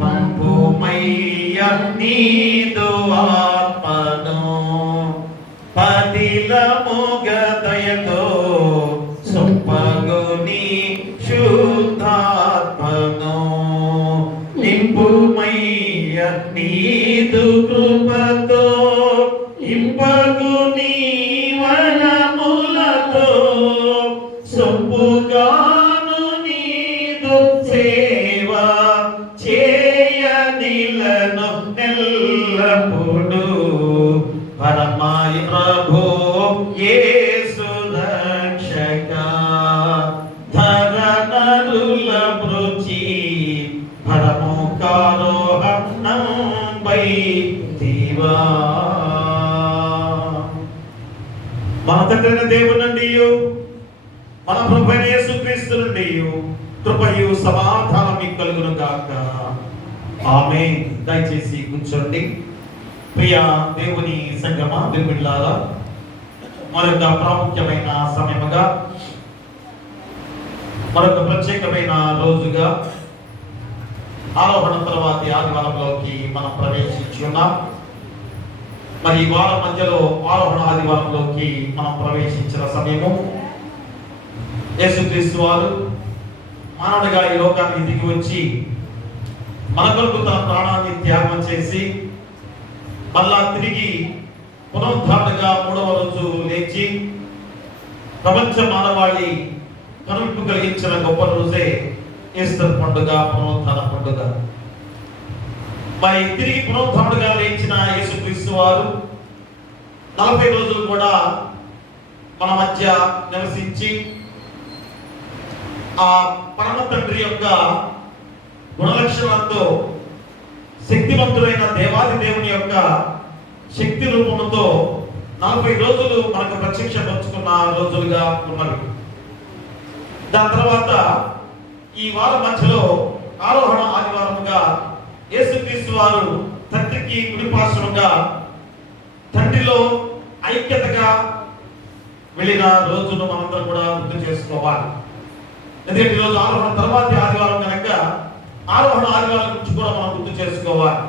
పంపుమయ్య నీదు ఆత్మను పదిలముగదయతో సొప్పగుని శుద్ధాత్మను నింపుమయ్య నీదు కృపతో ఇంపగుని వనములతో సొప్పుగాను నీదు సేవ చేయనిలను నెల్లప్పుడు పరమాయ ప్రభు యేసు రక్షక ధరనరుల బ్రుచి పరముకారోహణం పై దీవా మన తండ్రి దేవుని నుండి మన ప్రభు యేసుక్రీస్తు నుండి కృపయు సమాధానం మీకు కలుగును గాక. ఆమేన్. దయచేసి కూర్చోండి. ప్రియ దేవుని సంగమ బిడ్డలారా, మరొక ప్రాముఖ్యమైన సమయముగా, మరొక ప్రత్యేకమైన రోజుగా ఆరోహణ తర్వాతి ఆదివారంలోకి మనం ప్రవేశించి ఉన్నాం. మరి ఈ వారం మధ్యలో ఆరోహణ ఆదివారంలోకి మనం ప్రవేశించిన సమయము యేసుక్రీస్తు వారు మానవుడిగా ఈ లోకానికి దిగి వచ్చి మన కొరకు తన ప్రాణాన్ని త్యాగం చేసి మళ్ళా తిరిగి పునరుద్ధరణగా 3వ రోజు లేచి ప్రపంచ మానవాళి కనువిప్పు కలిగించిన గొప్ప రోజే ఈస్టర్ పండుగ, పునరుద్ధరణ పండుగ. మరి తిరిగి పునరుద్ధరణగా లేచిన యేసుక్రీస్తు వారు 40 రోజులు కూడా మన మధ్య నివసించి ఆ పరమ తండ్రి యొక్క గుణలక్షణాలతో శక్తివంతుడైన దేవాది దేవుని యొక్క శక్తి రూపంతో 40 రోజులు మనకు ప్రత్యక్షపరుచుకున్న రోజులుగా ఉన్నవి. దాని తర్వాత ఈ వారం మధ్యలో ఆరోహణ ఆదివారముగా యేసుక్రీస్తు వారు తండ్రికి కుడిపార్శ్వముగా తండ్రిలో ఐక్యతగా వెళ్ళిన రోజును మనందరం కూడా గుర్తు చేసుకోవాలి. ఎందుకంటే ఈరోజు ఆరోహణ తర్వాతి ఆదివారం కనుక ఆరోహణ ఆదివారం గురించి కూడా మనం గుర్తు చేసుకోవాలి.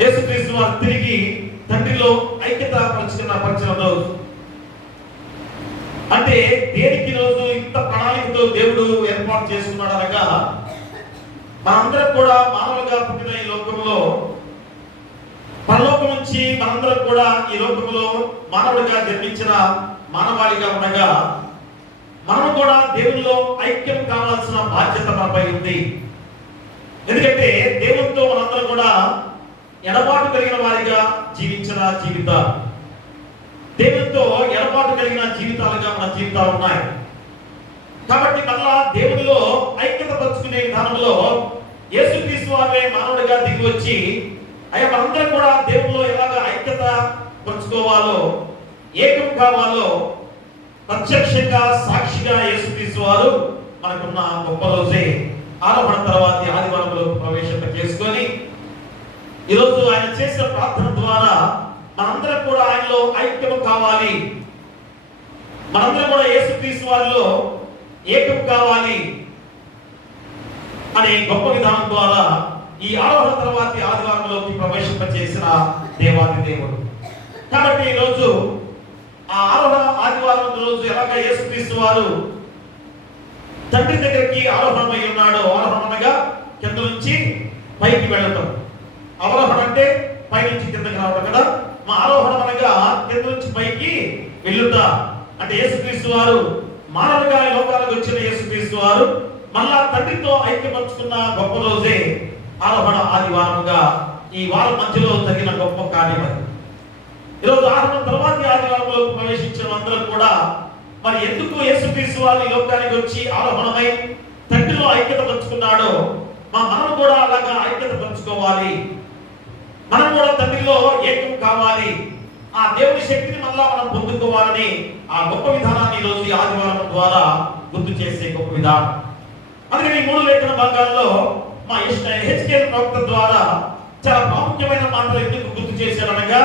యేసుక్రీస్తు వారు తిరిగి తండ్రిలో ఐక్యత పరిచిన రోజు. అంటే దేనికి రోజు ఇంత ప్రణాళికతో దేవుడు ఏర్పాటు చేసుకున్నాడు అనగా, మనందరం కూడా మానవులుగా పుట్టిన ఈ లోకంలో పరలోకం నుంచి మనందరం కూడా ఈ లోకంలో మానవుడిగా జన్మించిన మానవాళిగా ఉండగా మనం కూడా దేవునిలో ఐక్యం కావాల్సిన బాధ్యత మనపై ఉంది. ఎందుకంటే దేవునితో మనందరం కూడా ఎడబాటు కలిగిన వారిగా జీవించిన జీవితాలు, దేవునితో ఎడబాటు కలిగిన జీవితాలుగా మన జీవితాలు ఉన్నాయి. కాబట్టి మళ్ళా దేవునిలో ఐక్యత పరుచుకునే విధానంలో యేసుక్రీస్తు వారే మానవుడిగా దిగి వచ్చి అయ్యా మనందరం కూడా దేవునిలో ఎలాగ ఐక్యత పరుచుకోవాలో, ఏకం కావాలో ప్రత్యక్షంగా సాక్షిగా యేసుక్రీస్తు వారు మనకున్న గొప్ప రోజే ఆరోహణ తర్వాతి ఆదివారంలో ప్రవేశింప చేసుకొని ఈరోజు ఆయన చేసిన ప్రార్థన ద్వారా మనందరం కూడా ఆయనలో ఐక్యం కావాలి, మనందరం కూడా యేసుక్రీస్తు వారిలో ఏకం కావాలి అనే గొప్ప విధానం ద్వారా ఈ ఆరోహణ తర్వాతి ఆదివారంలోకి ప్రవేశింప చేసిన దేవాది దేవుడు. కాబట్టి ఈరోజు ఆ ఆరోహణ ఆదివారం రోజు ఎలాగ యేసుక్రీస్తు వారు తండ్రి దగ్గరికి ఆరోహణమై ఉన్నాడో, ఆరోహణగా కింద నుంచి పైకి వెళ్ళటం, అవరోహణ అంటే పై నుంచి కిందకి రావడం కదా, మా ఆరోహణం అనగా కింద నుంచి పైకి వెళ్ళుట. అంటే యేసుక్రీస్తు వారు మానవుడిగా ఈ లోకాలకు వచ్చిన యేసుక్రీస్తు వారు మళ్ళా తండ్రితో ఐక్యపరుచుకున్న గొప్ప రోజే ఆరోహణ ఆదివారముగా ఈ వారం మధ్యలో జరిగిన గొప్ప కార్యం అది. ఈరోజు ఆరోహణ తర్వాతి ఆదివారంలో ప్రవేశించిన అందరం కూడా మరి ఎందుకు యేసుక్రీస్తు వారు ఈ లోకానికి వచ్చి ఆరోహణమై తండ్రిలో ఐక్యత పంచుకున్నాడో మనం కూడా అలాగా ఐక్యత పంచుకోవాలి, మనం కూడా తండ్రిలో ఏకం కావాలి, ఆ దేవుని శక్తిని మళ్ళా మనం పొందుకోవాలని ఆ గొప్ప విధానాన్ని ఈ రోజు ఆదివారం ద్వారా గుర్తు చేసే గొప్ప విధానం. అందుకని ఈ 3 లేఖన భాగాల్లో మా హెచ్కేల్ ప్రవక్త ద్వారా చాలా ప్రాముఖ్యమైన మాటలు ఎందుకు గుర్తు చేశాడనగా,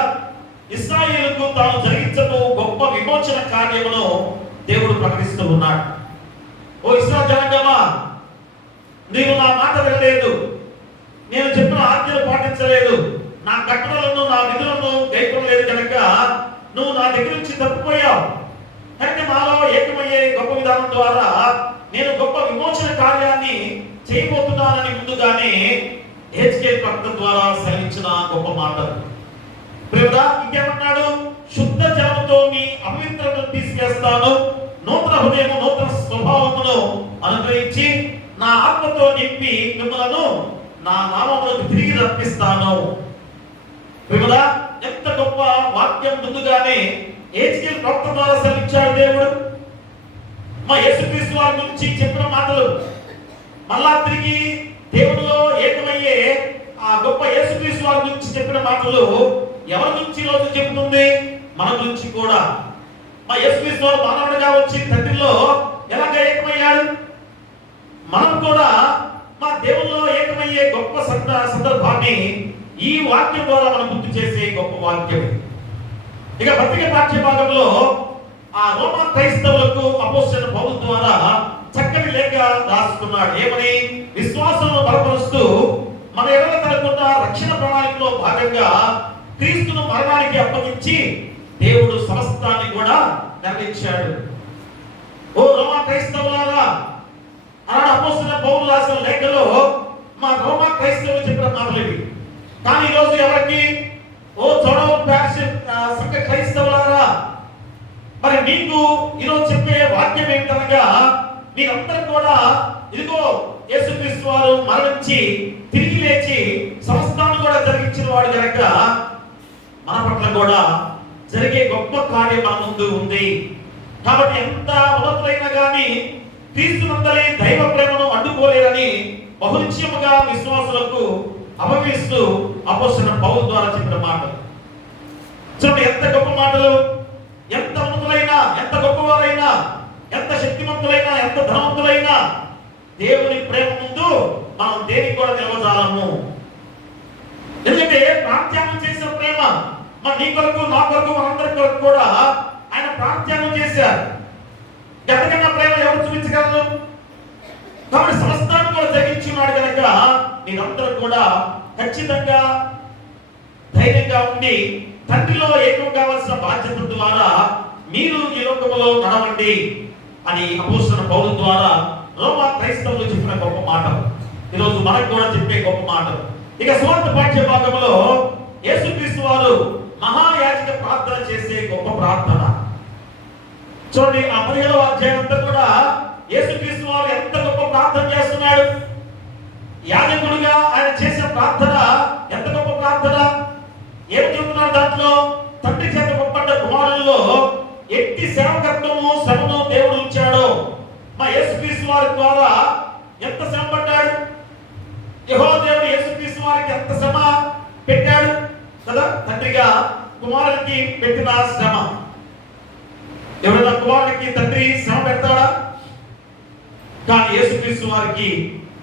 ఇశ్రాయేలుకు తాను జరిగించబో గొప్ప విమోచన కార్యమును దేవుడు ప్రకటిస్తూ ఉన్నాడు. ఓ ఇశ్రాయేలు జనాంగమా, నీవు నా మాట వినలేదు, నేను చెప్పిన ఆజ్ఞలు పాటించలేదు, నా కట్టడలను నా విధులను గైకొనలేదు కనుక నువ్వు నా దగ్గర నుంచి తప్పిపోయావు. కనుక నాలో ఏకమయ్యే గొప్ప విధానం ద్వారా నేను గొప్ప విమోచన కార్యాన్ని చేయబోతున్నానని ముందుగానే హెచ్కేల్ ప్రవక్త ద్వారా సెలవించిన గొప్ప మాటలు. ప్రియుడా, ఇంకేమన్నాడు? శుద్ధ జలముతో మీ అపవిత్రతను తీసివేస్తాను, నూతన హృదయము నూతన స్వభావమును అనుగ్రహించి నా ఆత్మతో నింపి మిమ్మలను నా నామములకు తిరిగి రప్పిస్తాను. ప్రియుడా, ఎంత గొప్ప వాక్యం ముందుగానే హెచ్కేల్ ప్రవక్త ద్వారా సెలవించాడు దేవుడు. మా యేసుక్రీస్తు వారి గురించి చెప్పిన మాటలు మళ్ళా తిరిగి దేవుడిలో ఏకమయ్యే ఆ గొప్ప యేసుక్రీస్తు వారి గురించి చెప్పిన మాటలు ఎవరి గురించి రోజు చెబుతుంది? మన గురించి కూడా. మా యేసుక్రీస్తు వారు మానవుడిగా వచ్చి తండ్రిలో ఎలాగ ఏకమయ్యాడు, మనం కూడా మా దేవుల్లో ఏకమయ్యే గొప్ప సందర్భాన్ని ఈ వాక్యం ద్వారా మనం గుర్తు చేసే గొప్ప వాక్యం. ఇక పత్రిక పాఠ్య భాగంలో ఆ రోమా క్రైస్తవులకు అపోస్తలుడైన పౌలు ద్వారా చక్కని లేఖ రాసుకున్నాడు. ఏమని? విశ్వాసంలో బలపరుస్తూ మన ఎడల తనకున్న రక్షణ ప్రణాళికలో భాగంగా క్రీస్తును మరణానికి అప్పగించి దేవుడు సమస్తాన్ని కూడా నెరవేర్చాడు. ఓ రోమా క్రైస్తవులారా, ఆనాడు అపోస్తలుడైన పౌలు రాసిన లేఖలో మా రోమా క్రైస్తవులు చెప్పిన మాటలు ఇవి. కానీ ఈరోజు ఎవరికి? ఓ చొడవ సంఘ క్రైస్తవులారా, మరి మీకు ఈరోజు చెప్పే వాక్యం ఏంటనగా, మీరందరూ కూడా ఇదిగో యేసుక్రీస్తు వారు మరణించి తిరిగి లేచి సమస్తాన్ని కూడా జరిగించిన వాడు కనుక మన పట్ల కూడా జరిగే గొప్ప కార్యం మన ముందు ఉంది. కాబట్టి ఎంత ఉన్నతులైనా కానీ క్రీస్తునందలి దైవ ప్రేమను అడ్డుకోలేరని బహునిశ్చయముగా విశ్వాసులకు అభవిస్తూ అపోస్తలుడైన పౌలు ద్వారా చెప్పిన మాటలు చూడండి. ఎంత గొప్ప మాటలు! ఎంత ఉన్నతులైనా, ఎంత గొప్పవారైనా, ఎంత శక్తిమంతులైనా, ఎంత ధనవంతులైనా దేవుని ప్రేమ ముందు మనం దేనికి కూడా నిలవజాలము. ఎందుకంటే ప్రార్థన చేసిన ప్రేమ మన నీ కొరకు, నా కొరకు, మనందరి కొరకు కూడా ఆయన ప్రార్థన చేశారు. ఎంతకన్నా ప్రేమ ఎవరు చూపించగలరు? కాబట్టి సమస్తాన్ని కూడా జరిగించున్నాడు కనుక మీరందరూ కూడా ఖచ్చితంగా ధైర్యంగా ఉండి తండ్రిలో ఏకం కావాల్సిన బాధ్యత ద్వారా మీరు ఈ లోకములో నడవండి అని అపోస్తలుడైన పౌలు ద్వారా రోమా క్రైస్తవులు చెప్పిన గొప్ప మాట ఈరోజు మనకు కూడా చెప్పే గొప్ప మాట. ఇక సువార్త పాఠ్య భాగంలో యేసుక్రీస్తు వారు మహాయాజక ప్రార్థన చేసే గొప్ప ప్రార్థన చూడండి. ఆ 15వ అధ్యాయం అంతా కూడా యేసుక్రీస్తు వారు ఎంత గొప్ప ప్రార్థన చేస్తున్నాడు. యాజకుడిగా ఆయన చేసే ప్రార్థన ఎంత గొప్ప ప్రార్థన! ఏం చెబుతున్నాడు దాంట్లో? తండ్రి చేత పంపబడ్డ కుమారుల్లో ఎట్టి సేవకత్వము శ్రమను దేవుడు ఉంచాడో మా యేసుక్రీస్తు వారి ద్వారా ఎంత శ్రమ పడ్డాడు. యెహోవా దేవుడు యేసుక్రీస్తు వారికి ఎంత శ్రమ పెట్టాడు కదా. తండ్రిగా కుమారునికి పెట్టిన శ్రమ. ఎవరైనా కుమారునికి తండ్రి శ్రమ పెడతాడా? కానీ యేసుక్రీస్తు వారికి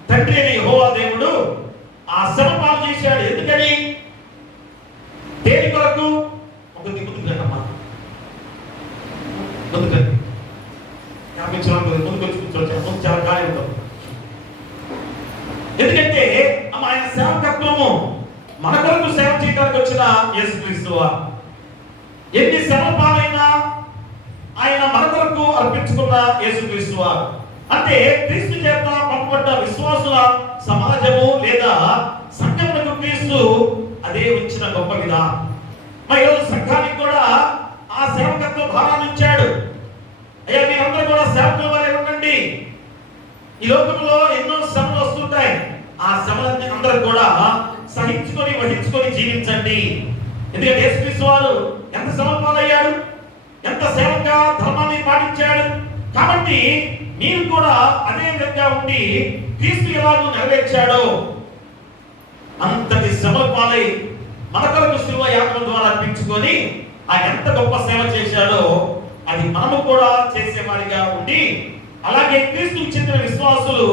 తండ్రి అయిన యెహోవా దేవుడు ఆ శ్రమ పాలు చేశాడు. ఎందుకని? దేని కొరకు? ఒక ముందుకు రండమ్మా, ముందుకు రండి. ముందుకు వచ్చి కూర్చోవచ్చు, ముందు చాలా ఖాళీ ఉంటుంది. ఎందుకంటే ఆయన సేవకత్వము మన కొరకు సేవ చేయడానికి వచ్చిన యేసుక్రీస్తు వారు ఎన్ని శ్రమ పాలైనా ఆయన మన కొరకు అర్పించుకున్న యేసుక్రీస్తు వారు అంటే క్రీస్తు చేత పంపబడ్డ విశ్వాసుల సమాజము లేదా సంఘములకు క్రీస్తు అదే ఉంచిన గొప్ప విధానం. మరి ఈరోజు సంఘానికి కూడా ఆ సేవకత్వ భారాన్ని ఇచ్చాడు. అయ్యా, మీరందరూ కూడా సేవకుల వారే ఉండండి. ఈ లోకంలో ఎన్నో శ్రమలు వస్తుంటాయి. ఆ శ్రమలన్నీ అందరూ కూడా సహించుకొని వహించుకొని జీవించండి. ఎందుకంటే యేసుక్రీస్తు వారు ఎంత శ్రమ పాలయ్యాడు, ఎంత సేవగా ధర్మాన్ని పాటించాడు. కాబట్టి మీరు కూడా అదే విధంగా ఉండి క్రీస్తు ఎలాగూ నెరవేర్చాడో అంతటి శ్రమల పాలై మన కొరకు శిలువ యాగం ద్వారా అర్పించుకొని ఆయన ఎంత గొప్ప సేవ చేశాడో అది మనము కూడా చేసేవారిగా ఉండి అలాగే క్రీస్తుకు చెందిన విశ్వాసులు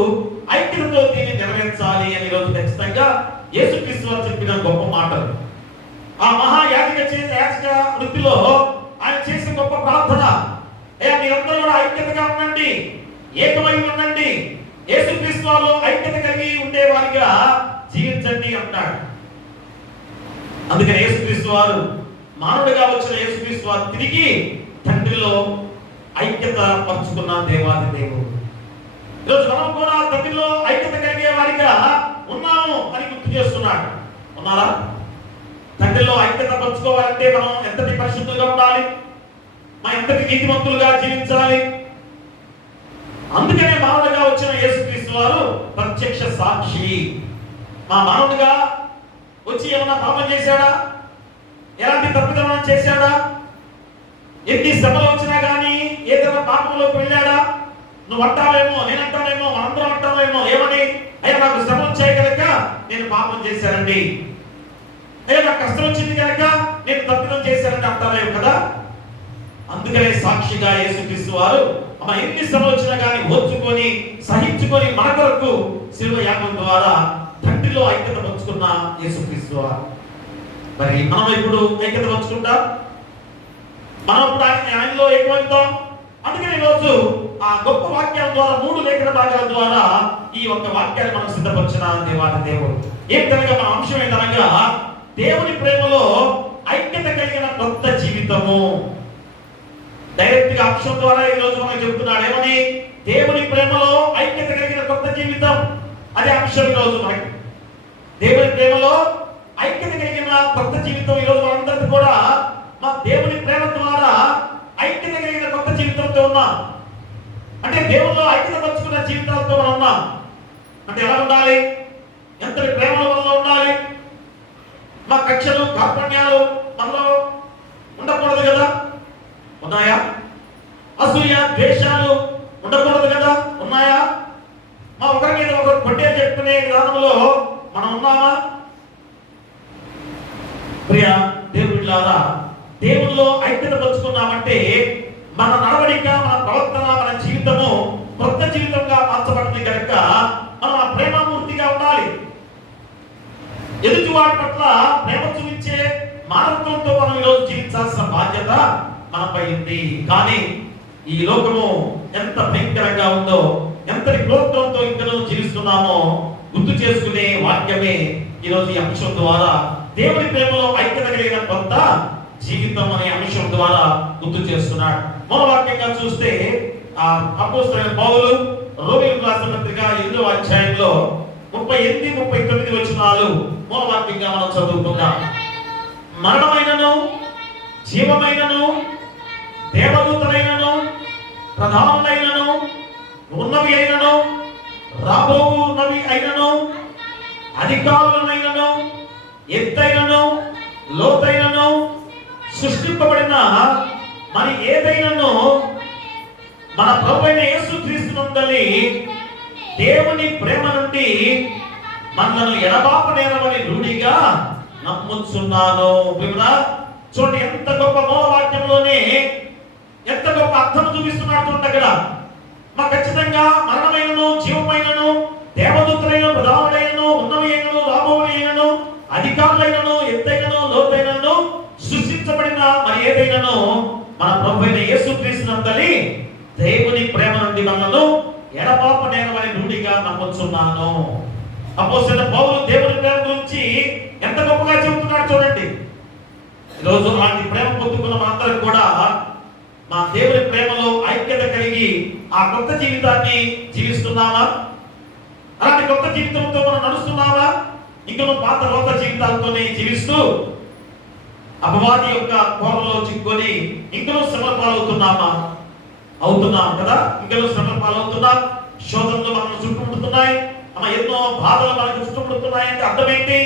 ఐక్యతతో దీన్ని నెరవేర్చాలి అని ఈరోజు ఖచ్చితంగా యేసుక్రీస్తు వారు చెప్పిన గొప్ప మాటలు. ఆ యాజక వృత్తిలో ఆయన చేసిన గొప్ప ప్రార్థన, మీరందరూ కూడా ఐక్యతగా ఉండండి, ఏకమై ఉండండి. యేసుక్రీస్తు వారిలో ఐక్యత కలిగి ఉండే వారిగా జీవించండి అంటాడు. అందుకని యేసుక్రీస్తు వారు మానవుడిగా వచ్చిన యేసుక్రీస్తు వారు తిరిగి తండ్రిలో ఐక్యత పంచుకున్న దేవాది దేవుడు. ఈరోజు మనం కూడా తండ్రిలో ఐక్యత కలిగే వారిగా ఉన్నాము అని గుర్తు చేస్తున్నాడు. ఉన్నారా? తండ్రిలో ఐక్యత పంచుకోవాలంటే మనం ఎంతటి పరిశుద్ధులుగా ఉండాలి, మనం ఎంతటి నీతిమంతులుగా జీవించాలి. అందుకనే మానవుడిగా వచ్చిన యేసుక్రీస్తు వారు ప్రత్యక్ష సాక్షి. మా మానవుడిగా వచ్చి ఏమైనా పాపం చేశాడా? ఎలాంటి తప్పిదనం చేశాడా? ఎన్ని శ్రమలు వచ్చినా కానీ ఏదైనా పాపంలోకి వెళ్ళాడా? నువ్వు అంటావేమో, నేను అంటానేమో, మనందరం అంటామేమో ఏమని, అయ్యా నాకు శ్రమ వచ్చాయి కనుక నేను పాపం చేశానండి, అయ్యా నాకు కష్టం వచ్చింది కనుక నేను తప్పిదం చేశానండి అంటారేమో కదా. అందుకనే సాక్షిగా యేసుక్రీస్తు వారు ఎన్ని శ్రమలు వచ్చినా కానీ ఓర్చుకొని సహించుకొని మన కొరకు శిలువ యాగం ద్వారా తండ్రిలో ఐక్యత పంచుకున్న యేసుక్రీస్తు వారు. మరి మనం ఇప్పుడు ఐక్యత పంచుకుంటాం, మనం ఇప్పుడు ఆయనలో ఏకమవుతాం. అందుకని ఈరోజు ఆ గొప్ప వాక్యాల ద్వారా 3 లేఖన భాగాల ద్వారా ఈ ఒక్క వాక్యాన్ని మనం సిద్ధపరిచిన దేవాది దేవుడు. ఏంటనగా మన అంశం ఏంటనగా దేవుని ప్రేమలో ఐక్యత కలిగిన కొత్త జీవితము. డైరెక్ట్ గా అంశం ద్వారా ఈ రోజు మనం చెప్తున్నాడు ఏమని? దేవుని ప్రేమలో ఐక్యత కలిగిన కొత్త జీవితం. అదే అంశం ఈ రోజు మనకి. దేవుని ప్రేమలో ఐక్యత కలిగిన కొత్త జీవితం. ఈ రోజు మనందరికీ కూడా మా దేవుని ప్రేమ ద్వారా ఐక్యత కలిగిన కొత్త జీవితంతో ఉన్నాం. అంటే దేవునిలో ఐక్యత పంచుకున్న జీవితాలతో మనం ఉన్నాం. అంటే ఎలా ఉండాలి? ఎంతటి ప్రేమల వల్ల ఉండాలి? మా కక్షలు కార్పణ్యాలు మనలో ఉండకూడదు కదా. ఉన్నాయా? అసూయ ద్వేషాలు ఉండకూడదు కదా. ఉన్నాయా? మా ఒకరి మీద ఒకరు కొట్టే చెప్పుకునే విధానంలో మనం ఉన్నామా? ప్రియ దేవుడిలారా, దేవుల్లో ఐక్యత పంచుకున్నామంటే మన నడవడిక, మన ప్రవర్తన, మన జీవితము కొత్త జీవితంగా మార్చబడింది కనుక మనం ఆ ప్రేమమూర్తిగా ఉండాలి. ఎదుటి వారి పట్ల ప్రేమ చూపించే మానవత్వంతో మనం ఈరోజు జీవించాల్సిన బాధ్యత మనపై ఉంది. కానీ ఈ లోకము ఎంత భయంకరంగా ఉందో, ఎంతటి క్రోధంతో ఇంకనూ జీవిస్తున్నామో గుర్తు చేసుకునే వాక్యమే ఈరోజు ఈ అంశం ద్వారా దేవుని ప్రేమలో ఐక్యత కలిగిన కొత్త జీవితం అనే అంశం ద్వారా గుర్తు చేస్తున్నాడు. మూల వాక్యంగా చూస్తే ఆ అపోస్తలుడైన పౌలు రోమీయులకు రాసిన పత్రిక 8వ అధ్యాయంలో 38, 39 వచనాలు మూల వాక్యంగా మనం చదువుకుందాం. మరణమైనను జీవమైనను దేవదూతలైనను ప్రధానులైనను ఉన్నవి అయినను రాబోవున్నవి అయినను అధికారులైనను ఎత్తైనను లోతైనను సృష్టింపబడిన మరి ఏదైనను మన ప్రభువైన యేసుక్రీస్తునందలి దేవుని ప్రేమ నుండి మనల్ని ఎడబాపనేరమని రూఢిగా నమ్ముచున్నాను. చూడండి ఎంత గొప్ప మూలవాక్యంలోనే ఎంత గొప్ప అర్థం చూపిస్తున్నాడు అక్కడ. మా ఖచ్చితంగా మరణమైనను జీవమైనను దేవదూతలైన ప్రధానులైనను ఉన్నవి అయినను రాబోవి అయినను అధికారులైనను ఎత్తైనను లోతైనను సృష్టించబడిన మరి ఏదైనను మన ప్రభువైన యేసుక్రీస్తునందలి దేవుని ప్రేమ నుండి మనల్ని ఎడబాపనేరమని రూఢిగా నమ్ముచున్నాను. అపోస్తలుడైన పౌలు దేవుని ప్రేమ గురించి ఎంత గొప్పగా చెబుతున్నాడు చూడండి. ఈరోజు అలాంటి ప్రేమ పొందుకున్న మనందరం కూడా మా దేవుని ప్రేమలో ఐక్యత కలిగి ఆ కొత్త జీవితాన్ని జీవిస్తున్నామా? అలాంటి కొత్త జీవితంతో మనం నడుస్తున్నామా? ఇంకనూ పాత కొత్త జీవితాలతోనే జీవిస్తూ అపవాది యొక్క కోరలో చిక్కుకొని ఇంకనూ శ్రమల పాలవుతున్నామా? అవుతున్నాం కదా. ఇంకనూ శ్రమల పాలవుతున్నాం. శోధనలు మనల్ని చుట్టుముడుతున్నాయి. ఎన్నో బాధలు మనకు చుట్టుముడుతున్నాయి. అంటే అర్థం ఏంటి?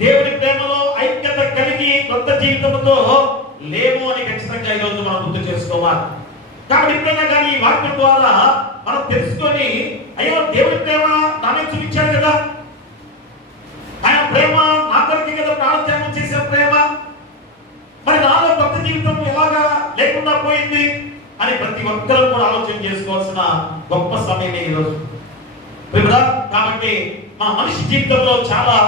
దేవుని ప్రేమలో ఐక్యత కలిగి కొత్త జీవితంతో లేము అని ఖచ్చితంగా ఈరోజు మనం గుర్తు చేసుకోవాలి. కాబట్టి ఎప్పుడైనా కానీ ఈ వాక్యం ద్వారా మనం తెలుసుకొని, అయ్యో దేవుని ప్రేమ నామే చూపించాడు కదా, ఆయన ప్రేమ నా కొరకే కదా ప్రాణత్యాగం చేసే ప్రేమ, మరి నాలో కొత్త జీవితం ఎలాగా లేకుండా పోయింది అని ప్రతి ఒక్కరూ కూడా ఆలోచన చేసుకోవాల్సిన గొప్ప సమయమే ఈరోజు. కాబట్టి మా మనిషి జీవితంలో చాలా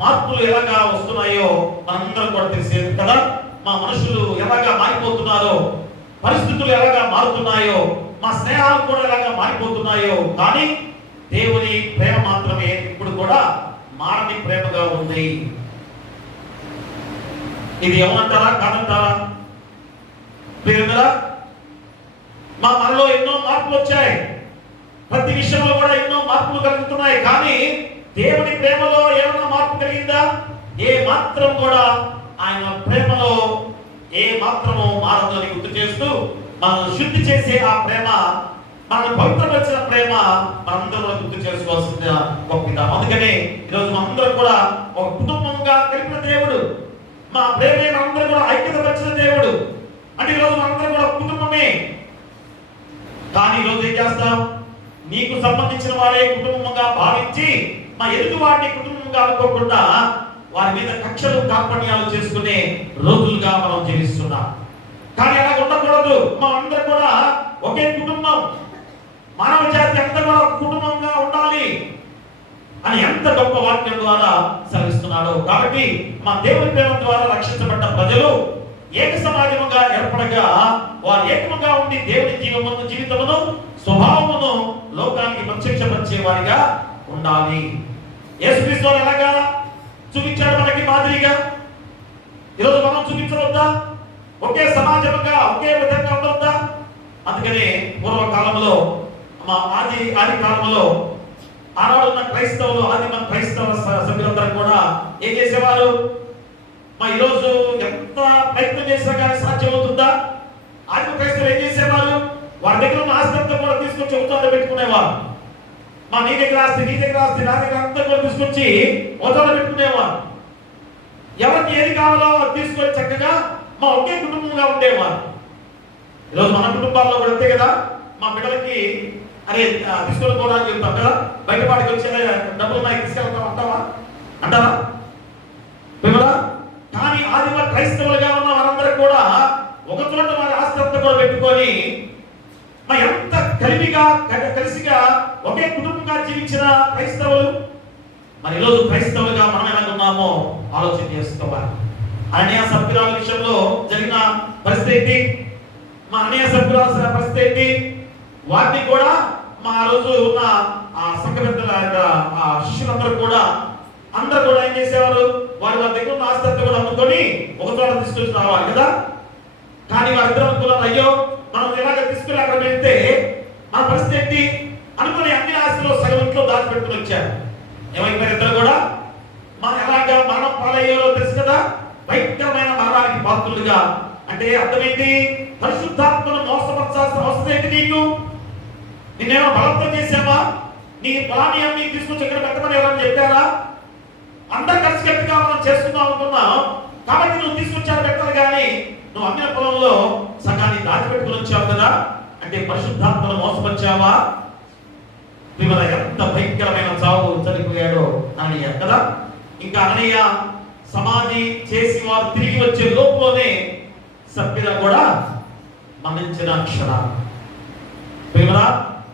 మార్పులు ఎలాగా వస్తున్నాయో మనందరం కూడా తెలిసేది కదా. మా మనుషులు ఎలాగా మారిపోతున్నారో, పరిస్థితులు ఎలాగా మారుతున్నాయో, మా స్నేహాలు కూడా ఎలాగా మారిపోతున్నాయో, కానీ దేవుని ప్రేమ మాత్రమే ఇప్పుడు కూడా మారని ప్రేమగా ఉంది. ఇది ఏమంటారా కాదంటారా? ప్రియరా, మనలో ఎన్నో మార్పులు వచ్చాయి, ప్రతి విషయంలో కూడా ఎన్నో మార్పులు కలుగుతున్నాయి. కానీ దేవుని ప్రేమలో ఏమైనా మార్పు కలిగిందా? ఏ మాత్రం కూడా ఆయన ప్రేమలో ఏ మాత్రము మారదు అని గుర్తు చేస్తూ, మనల్ని శుద్ధి చేసే ఆ ప్రేమ, మనల్ని పవిత్రపరిచిన ప్రేమ మనందరూ గుర్తు చేసుకోవాల్సిన గొప్ప. అందుకనే ఈరోజు మనందరం కూడా ఒక కుటుంబంగా కలిపిన దేవుడు, మా ప్రేమే మనందరూ కూడా ఐక్యత పరిచిన దేవుడు. అంటే ఈరోజు మనందరం కూడా కుటుంబమే. కానీ ఈరోజు ఏం చేస్తాం? నీకు సంబంధించిన వారే కుటుంబంగా భావించి మా ఎదుటి వారిని కుటుంబంగా అనుకోకుండా వారి మీద కక్షలు కార్పణ్యాలు చేసుకునే రోజులుగా మనం జీవిస్తున్నాం. కానీ అలా ఉండకూడదు. మా అందరూ కూడా ఒకే కుటుంబం, మానవ జాతి అంతా కూడా కుటుంబంగా ఉండాలి అని ఎంత గొప్ప వాక్యం ద్వారా సెలవిస్తున్నాడు. కాబట్టి మా దేవుని ప్రేమ ద్వారా రక్షించబడ్డ ప్రజలు ఏక సమాజముగా ఏర్పడగా వారు ఏకముగా ఉండి దేవుని జీవితమును స్వభావమును లోకానికి ప్రత్యక్షపరిచే వారిగా ఉండాలి. యేసుక్రీస్తు ఎలాగా చూపించాడు మనకి మాదిరిగా? ఈరోజు మనం చూపించవద్దా? ఒకే సమాజముగా ఒకే విధంగా ఉండవద్దా? అందుకనే పూర్వకాలంలో మా ఆది కాలంలో ఆనాడున్న క్రైస్తవులు, ఆదిమ క్రైస్తవ సభ్యులందరూ కూడా ఏం చేసేవారు? ఈరోజు ఎంత ప్రయత్నం చేసినా కానీ సాధ్యమవుతుందా? ఆదిమ క్రైస్తవులు ఏం చేసేవారు? వారి దగ్గర ఉన్న ఆస్తి అంతా కూడా తీసుకొచ్చి ఉత్తరాలు పెట్టుకునేవారు. నీ దగ్గర ఆస్తి, నీ దగ్గర ఆస్తి, నా దగ్గర అంతా కూడా తీసుకొచ్చి ఉత్తరాలు పెట్టుకునేవారు. ఎవరికి ఏది కావాలో తీసుకొని చక్కగా మా ఒకే కుటుంబంగా ఉండేవారు. ఈరోజు మన కుటుంబాల్లో కూడా అంతే కదా. మా బిడ్డలకి అరే తీసుకొని పోవడానికి వెళ్తాం కదా, బయటపాటికి వచ్చే డబ్బులు నాకు తీసుకెళ్తాం అంటారా? కానీ ఆదిమ క్రైస్తవులుగా ఉన్న వారందరూ కూడా ఒక చోట వారి ఆస్తి అంతా కూడా పెట్టుకొని ఎంత కలిసిగా ఒకే కుటుంబంగా జీవించిన క్రైస్తవులు. ఈరోజు క్రైస్తవులుగా మనం ఎలా ఉన్నామో ఆలోచన చేసుకోవాలి. అననీయ సప్ఫీరాల విషయంలో జరిగిన పరిస్థితి, మా అననీయ సప్ఫీరాల పరిస్థితి, వాటిని కూడా ఆ రోజు ఉన్న ఆ సంఘ పెద్దల శిష్యులందరూ కూడా అందరూ కూడా ఏం చేసేవారు? వారి దగ్గర ఉన్న ఆస్తి అంతా కూడా అమ్ముకొని ఒక చోట తీసుకొచ్చి రావాలి కదా. కానీ వారిద్దరు అనుకున్నారు, అయ్యో మనం ఎలాగ తీసుకుని అక్కడ పెడితే మన పరిస్థితి ఏంటి అనుకుని అన్ని ఆస్తిలో సగం ఇంట్లో దాచిపెట్టుకుని వచ్చారు. ఏమైపోయారు ఇద్దరు కూడా? ఎలాగా మరణం పాలయ్యారో తెలుసు కదా. భయంకరమైన మరణానికి పాత్రులుగా. అంటే అర్థమేంటి? పరిశుద్ధాత్మను మోసపరచాల్సిన అవసరం ఏంటి నీకు? నిన్నేమో బలవంతం చేసావా? నీ పొలాన్ని అన్ని తీసుకొచ్చి ఇక్కడ పెట్టమని ఎవరని చెప్పారా? అందరు కలిసికట్టుగా మనం చేసుకుందాం అనుకున్నాం కాబట్టి నువ్వు తీసుకొచ్చావు పెట్టాలి. కానీ నువ్వు అమ్మిన పొలంలో సగాన్ని దాచిపెట్టుకుని వచ్చావు కదా. అంటే పరిశుద్ధాత్మను మోసపరిచావా? ఎంత భయంకరమైన చావు చనిపోయాడో అననీయ కదా. ఇంకా అననీయ సమాధి చేసి వారు తిరిగి వచ్చే లోపులోనే సప్ఫీరా కూడా మరణించిన క్షణం.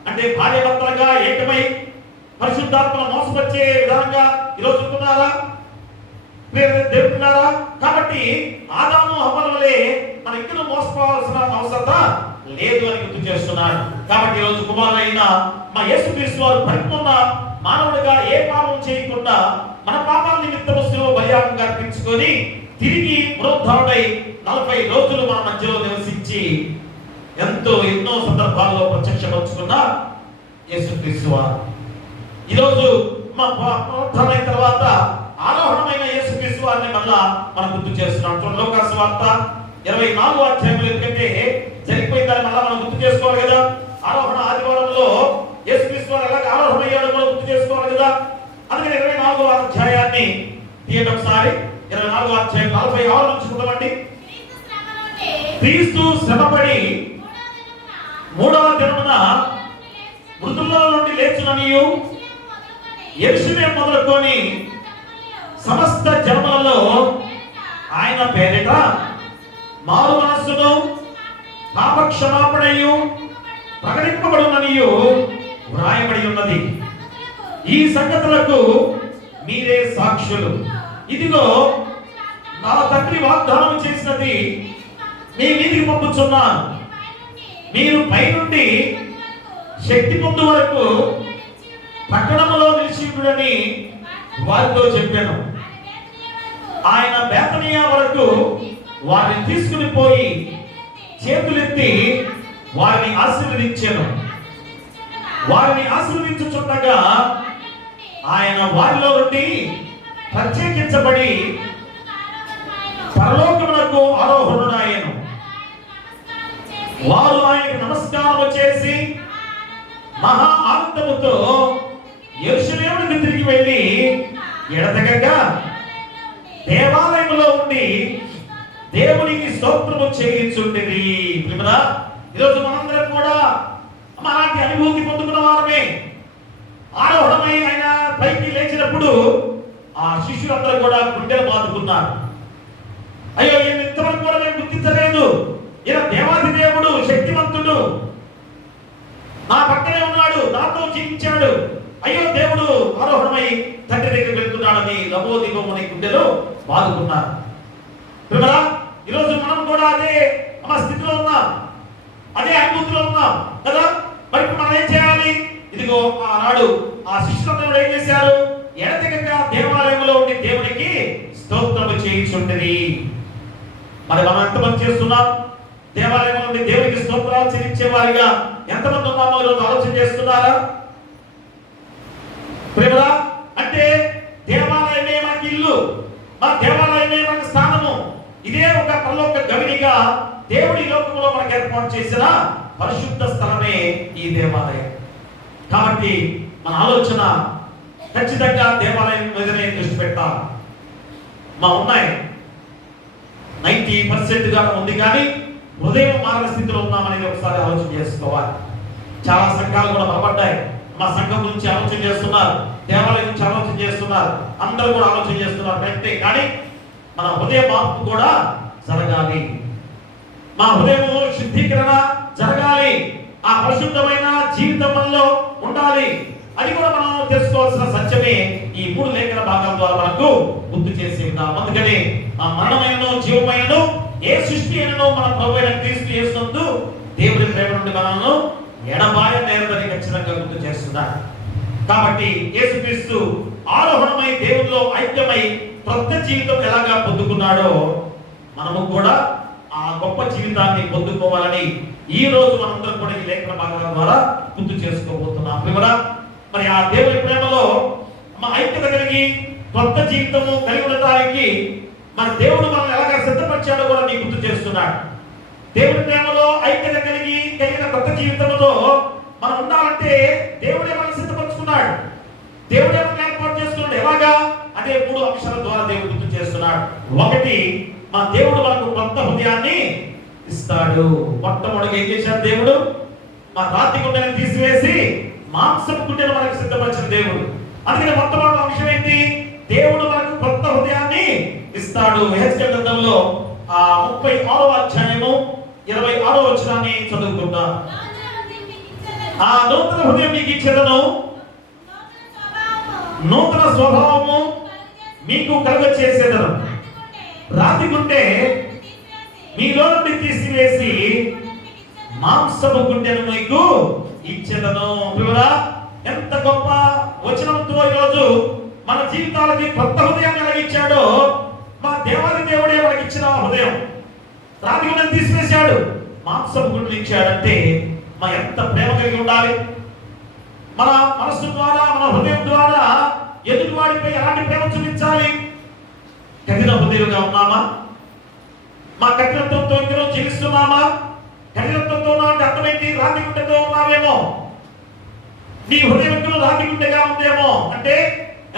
అంటే భార్య భర్తలుగా ఏకమై పరిశుద్ధాత్మను మోసపరిచే విధానంగా ఈరోజు ఉంటున్నారా? దేవుడున్నారా? కాబట్టి ఆదాము హవ్వల వలె మన ఇంకనూ మోసపోవాల్సిన అవసరత లేదు అని గుర్తు చేస్తున్నాడు. కాబట్టి ఈరోజు కుమారుడైన మా యేసుక్రీస్తు వారు పరిపూర్ణ మానవుడిగా ఏ పాపం చేయకుండా మన పాపాల నిమిత్తము శిలువ బలియాగంగా అర్పించుకొని తిరిగి పునరుద్ధరణై 40 రోజులు మన మధ్యలో నివసించి ఎన్నో సందర్భాల్లో ప్రత్యక్షపరుచుకున్న యేసుక్రీస్తు వారు ఈరోజు మా పునరుద్ధరణ అయిన తర్వాత ఆరోహణమైన యేసుక్రీస్తు వారిని మళ్ళా మనం గుర్తు చేస్తున్నాం. లోకాసు వార్త 24వ అధ్యాయంలో ఎందుకంటే జరిగిపోయిన దాన్ని మళ్ళా మనం గుర్తు చేసుకోవాలి కదా. ఆరోహణ ఆదివారంలో యేసుక్రీస్తు వారు ఎలాగ ఆరోహణ అయ్యాడో మనం గుర్తు చేసుకోవాలి కదా. అందుకని 24వ అధ్యాయాన్ని తీయండి ఒకసారి. 24వ అధ్యాయం 46 నుంచి చూద్దామండి. క్రీస్తు శ్రమపడి 3వ దినమున మృతుల్లో నుండి లేచుననియు యెరూషలేము మొదలుకొని సమస్త జనములలో ఆయన పేరిట మారు మనస్సును పాపక్షమాపణయు ప్రకటింపబడుననియు వ్రాయబడి ఉన్నది. ఈ సంగతులకు మీరే సాక్షులు. ఇదిగో నా తండ్రి వాగ్దానం చేసినది మీ మీదికి పంపుచున్నాను. మీరు పైనుండి శక్తి పొందు వరకు పట్టణములో నిలిచిండుడని వారితో చెప్పాను. ఆయన బేతనియా వరకు వారిని తీసుకుని పోయి చేతులెత్తి వారిని ఆశీర్వదించాను. వారిని ఆశీర్వదించుచుండగా ఆయన వారిలో నుండి ప్రత్యేకించబడి పరలోకమునకు ఆరోహణుడాయను. వారు ఆయనకు నమస్కారం చేసి మహా ఆనందముతో యెరూషలేమునకు తిరిగి వెళ్ళి ఎడతెగక దేవాలయములో ఉండి దేవునికి స్తోత్రము చేయించుండిరి. ప్రియరా, ఈరోజు మనందరం కూడా అలాంటి అనుభూతి పొందుకున్న వారమే. ఆరోహణమై ఆయన పైకి లేచినప్పుడు ఆ శిష్యులందరూ కూడా గుండెలు బాదుకున్నారు. అయ్యో, ఈయన ఇంతవరకు కూడా మేము గుర్తించలేదు. ఈయన దేవాది దేవుడు, శక్తివంతుడు, నా పక్కనే ఉన్నాడు, నాతో జీవించాడు. అయ్యో, దేవుడు ఆరోహణమై తండ్రి దగ్గర వెళ్తున్నాడని లబోదిబోమని గుండెలు బాదుకున్నారు. ప్రియరా, ఈరోజు మనం కూడా అదే మన స్థితిలో ఉన్నాం, అదే అనుభూతిలో ఉన్నాం కదా. మరి మనం ఏం చేయాలి? ఇదిగో ఆనాడు ఆ శిష్యులందరూ ఏం చేశారు? ఎడతెగక దేవాలయంలో ఉండి దేవునికి స్తోత్రము చేయించుంటది. మరి మనం ఎంతమంది చేస్తున్నాం? దేవాలయంలో ఉండి దేవునికి స్తోత్రాలు చెల్లించే వారిగా ఎంతమంది ఉన్నామో ఈరోజు ఆలోచన చేస్తున్నారా? ప్రియరా, అంటే దేవాలయమే మనకి ఇల్లు, మన దేవాలయమే మనకి స్థానము. ఇదే ఒక పరలోక గవినిగా దేవుడి లోకంలో మనకు ఏర్పాటు చేసిన పరిశుద్ధ స్థలమే ఈ దేవాలయం. కాబట్టి మన ఆలోచన ఖచ్చితంగా దేవాలయం మీదనే దృష్టి పెట్టాలి. మా ఉన్నాయి 90% ఉంది, కానీ హృదయం మారిన స్థితిలో ఉన్నామనేది ఒకసారి ఆలోచన చేసుకోవాలి. చాలా సంఘాలు కూడా బలపడ్డాయి. మా సంఘం గురించి ఆలోచన చేస్తున్నారు, దేవాలయం గురించి ఆలోచన చేస్తున్నారు, అందరూ కూడా ఆలోచన చేస్తున్నారు. అంటే కానీ మన హృదయ మార్పు కూడా జరగాలి. మా హృదయము శుద్ధీకరణ జరగాలి. ఆ పరిశుద్ధమైన జీవితంలో ఉండాలి. అది కూడా మనం తెలుసుకోవాల్సిన సత్యమే ఈ 3 లేఖన భాగాల ద్వారా మనకు గుర్తు చేసి ఉన్నాం. అందుకని ఆ మరణమైనను జీవమైనను ఏ సృష్టి అయినను మన ప్రభువైన క్రీస్తు యేసునందు దేవుని ప్రేమ నుండి మనల్ని ఎడబాయనేరదని ఖచ్చితంగా గుర్తు చేస్తున్నాడు. కాబట్టి యేసుక్రీస్తు ఆరోహణమై దేవునిలో ఐక్యమై కొత్త జీవితం ఎలాగా పొందుకున్నాడో మనము కూడా ఆ గొప్ప జీవితాన్ని పొందుకోవాలని ఈ రోజు మనందరం కూడా ఈ లేఖన భాగాల ద్వారా గుర్తు చేసుకోబోతున్నాం. ప్రియరా, మరి ఆ దేవుని ప్రేమలో మా ఐక్యత కలిగి కొత్త జీవితము కలిగి ఉండటానికి మన దేవుడు మనల్ని ఎలాగా సిద్ధపరిచాడో కూడా నీకు గుర్తు చేస్తున్నాడు. దేవుని ప్రేమలో ఐక్యత కలిగిన కొత్త జీవితంలో మనం ఉండాలంటే దేవుడే మనల్ని సిద్ధపరుచుకున్నాడు. దేవుడే మనల్ని ఏర్పాటు చేసుకున్నాడు. ఎలాగా? అదే 3 అంశాల ద్వారా దేవుడు గుర్తు చేస్తున్నాడు. ఒకటి, మా దేవుడు మనకు కొత్త హృదయాన్ని ఇస్తాడు. మొట్టమొదటిగా ఏం చేశాడు దేవుడు? మా రాతి గుండెని తీసివేసి మాంసపు గుండెను మనకు సిద్ధపరిచిన దేవుడు. అందుకని మొట్టమొదటి అంశం ఏంటి? దేవుడు మనకు కొత్త హృదయాన్ని ఇస్తాడు. యెహెజ్కేలు గ్రంథంలో 36వ అధ్యాయము 26వ వచనాన్ని చదువుకుందాం. ఆ నూతన హృదయం మీకు ఇచ్చేదను, నూతన స్వభావము మీకు కలుగ చేసేదను. రాతి గుండె మీలో నుండి తీసివేసి మాంసపు గుండెను మీకు ఇచ్చేదను. ప్రియరా, ఎంత గొప్ప వచనంతో ఈరోజు మన జీవితాలకి కొత్త హృదయాన్ని కలిగించాడో మా దేవాది దేవుడే మనకి ఇచ్చిన హృదయం. రాతి గుండెను తీసివేశాడు, మాంసపు గుండెను ఇచ్చాడంటే మా ఎంత ప్రేమ కలిగి ఉండాలి. మన మనస్సు ద్వారా, మన హృదయం ద్వారా ఎదుటివాడిపై ఎలాంటి ప్రేమ చూపించాలి? కఠిన హృదయంగా ఉన్నామా? మా కఠినత్వంతో ఇందులో జీవిస్తున్నామా? కఠినత్వంతో ఉన్నామంటే అర్థమైంది రాతి గుండెతో ఉన్నామేమో. నీ హృదయం రాతి గుండెగా ఉందేమో అంటే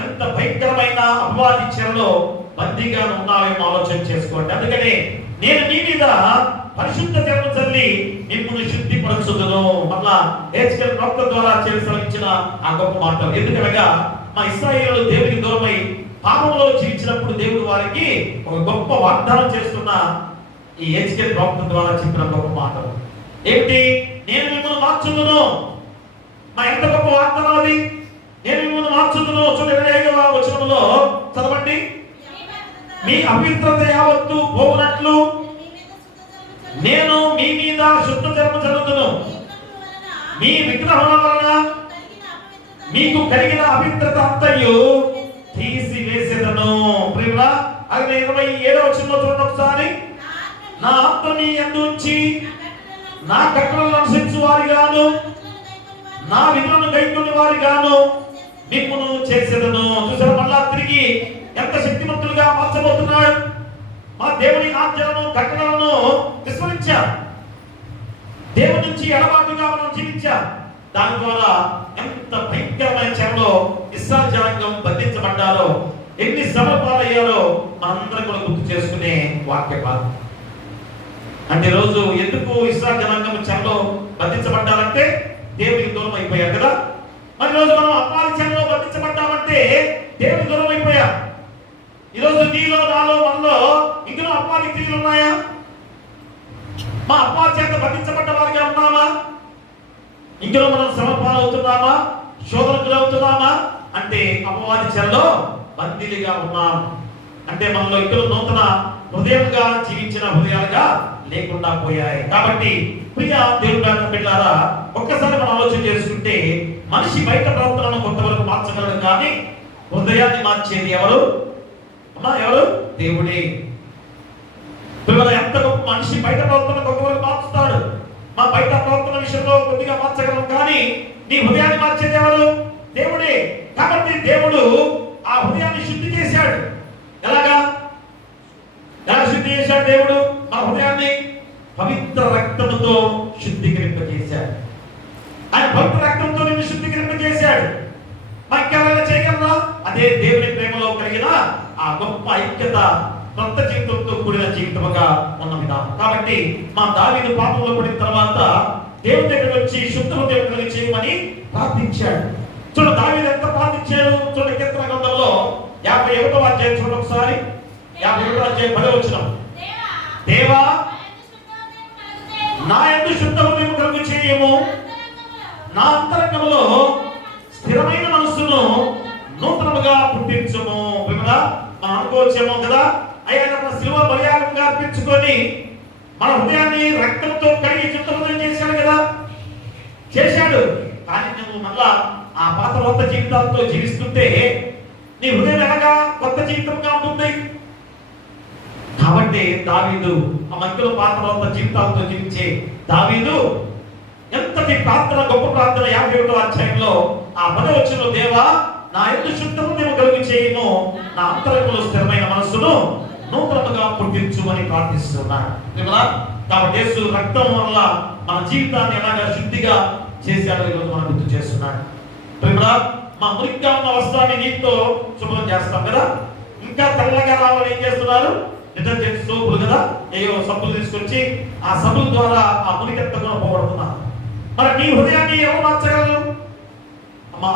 ఎంత భయంకరమైన అపవాది చెరలో బందీగా ఉన్నావేమో ఆలోచన చేసుకోండి. అందుకనే నేను నీ మీద పరిశుద్ధ జన్మ చల్లి మిమ్మల్ని శుద్ధిపరచుదును. మళ్ళా యెహెజ్కేలు ప్రవక్త ద్వారా చేసిన ఆ గొప్ప మాటలు. ఎందుకనగా మా ఇశ్రాయేలు దేవునికి దూరమై పాపంలో జీవించినప్పుడు దేవుడు వారికి ఒక గొప్ప వాగ్దానం చేస్తున్న ఈ యెహెజ్కేలు ప్రవక్త ద్వారా చెప్పిన గొప్ప మాటలు ఏమిటి? నేను మిమ్మల్ని మార్చుదును. మా ఎంత గొప్ప వాగ్దానం అది! నేను మిమ్మల్ని మార్చుదును. చూడండి 25వ వచనంలో చదవండి. మీ అపవిత్రత యావత్తు పోవునట్లు నేను మీ మీద శుద్ధ జన్మ చల్లుదును. మీ విగ్రహముల వలన మీకు కలిగిన అపవిత్రత అంతయు తీసివేసేదను. ప్రియులా, అలాగే 27వ వచనంలో చూడండి ఒకసారి. నా ఆత్మ నీ యందు ఉంచి నా కట్టడలను అనుసరించు వారిగాను నా విధులను గైకొని వారిగాను మిమ్మును చేసేదను. చూసారా, మళ్ళా తిరిగి ఎంత శక్తిమంతులుగా మార్చబోతున్నాడు. మా దేవుని ఆజ్ఞలను కట్టడలను విస్మరించాం, దేవుని నుంచి ఎడబాటుగా మనం జీవించాం. దాని ద్వారా ఎంత భయంకరమైన చెరలో ఇశ్రాయేలు జనాంగం బంధించబడ్డారో, ఎన్ని శ్రమల పాలయ్యారో మనందరం కూడా గుర్తు చేసుకునే వాక్య భాగం. అంటే రోజు ఎందుకు ఇశ్రాయేలు జనాంగం చెరలో బంధించబడ్డారంటే దేవునికి దూరం అయిపోయారు కదా. మరి రోజు మనం అపవాది చెరలో బంధించబడ్డామంటే దేవునికి దూరం అయిపోయాం. ఈరోజు నీలో నాలో మనలో ఇంకనూ అపవాది క్రియలు ఉన్నాయా? మా అపవాది చేత బంధించబడ్డ వారిగా ఉన్నామా? ఇంకనూ మనం శ్రమ పాలవుతున్నామా? శోధనకు గురవుతున్నామా? అంటే అపవాది చెరలో బందీలుగా ఉన్నాం. అంటే మనలో ఇంకనూ నూతన హృదయంగా జీవించిన హృదయాలుగా లేకుండా పోయాయి. కాబట్టి ప్రియ దేవుని బిడ్డలారా, ఒక్కసారి మనం ఆలోచన చేసుకుంటే మనిషి బయట ప్రవర్తనను కొంతవరకు మార్చగలడు, కానీ హృదయాన్ని మార్చేది ఎవరు? ఎవరు? దేవుడే. ఎంత గొప్ప మనిషి బయట ప్రవర్తన కొంతవరకు మార్చుతాడు. మా బయట ప్రవర్తన విషయంలో కొద్దిగా మార్చగలం, కానీ నీ హృదయాన్ని మార్చేది ఎవరు? దేవుడే. కాబట్టి దేవుడు ఆ హృదయాన్ని శుద్ధి చేశాడు. ఎలా శుద్ధి చేశాడు దేవుడు? మా హృదయాన్ని పవిత్ర రక్తముతో శుద్ధీకరింపజేశాడు. ఆయన పవిత్ర రక్తంతో నిన్ను శుద్ధీకరింపజేశాడు. ఇంకేమైనా చేయగలరా? అదే దేవుని ప్రేమలో కలిగిన ఆ గొప్ప ఐక్యత, కొత్త జీవితంతో కూడిన జీవితముగా ఉన్న విధానం. కాబట్టి మా దావీదు పాపంలో పడిన తర్వాత దేవుని దగ్గర వచ్చి శుద్ధ హృదయం కలిగి చేయమని ప్రార్థించాడు. చూడ దావీదు ఎంత ప్రార్థించాడు. చూడ కీర్తన గ్రంథంలో 51వ అధ్యాయం చూడండి ఒకసారి. 51వ అధ్యాయం 10వ వచనం. దేవా నా యందు శుద్ధ హృదయం కలుగు చేయము, నా అంతరంగములో స్థిరమైన మనస్సును నూతనముగా పుట్టించుము. విమలా, మనం అనుకోవచ్చేమో కదా, అయ్యా మన శిలువ బలియాగంగా అర్పించుకొని మన హృదయాన్ని రక్తంతో కడిగి శుద్ధం చేశాడు కదా. చేశాడు, కానీ నువ్వు మళ్ళా ఆ పాత కొత్త జీవితాలతో జీవిస్తుంటే నీ హృదయం ఎలాగా కొత్త జీవితంగా ఉంటుంది. కాబట్టి దావీదు ఆ మధ్యలో పాత కొత్త జీవితాలతో జీవించే దావీదు ఎంతటి ప్రార్థన, గొప్ప ప్రార్థన. 51వ అధ్యాయంలో ఆ 10వ వచనంలో, దేవా నా యందు శుద్ధ హృదయం కలుగు చేయము, నా అంతరంగంలో స్థిరమైన మనస్సును నూతనముగా పుట్టించుమని ప్రార్థిస్తున్నాడు. కాబట్టి యేసు రక్తం వల్ల మన జీవితాన్ని ఎలాగా శుద్ధిగా చేశాడో ఈరోజు మనం గుర్తు చేస్తున్నాడు. మా మురికిగా ఉన్న వస్త్రాన్ని నీటితో శుభ్రం చేస్తాం కదా. ఇంకా తెల్లగా రావాలని ఏం చేస్తున్నారు? డిటర్జెంట్ సోపులు కదా, ఏయో సబ్బులు తీసుకొచ్చి ఆ సబ్బుల ద్వారా ఆ మురికెంత కూడా పోగొడుతున్నారు. మరి నీ హృదయాన్ని ఎవరు మార్చగలరు?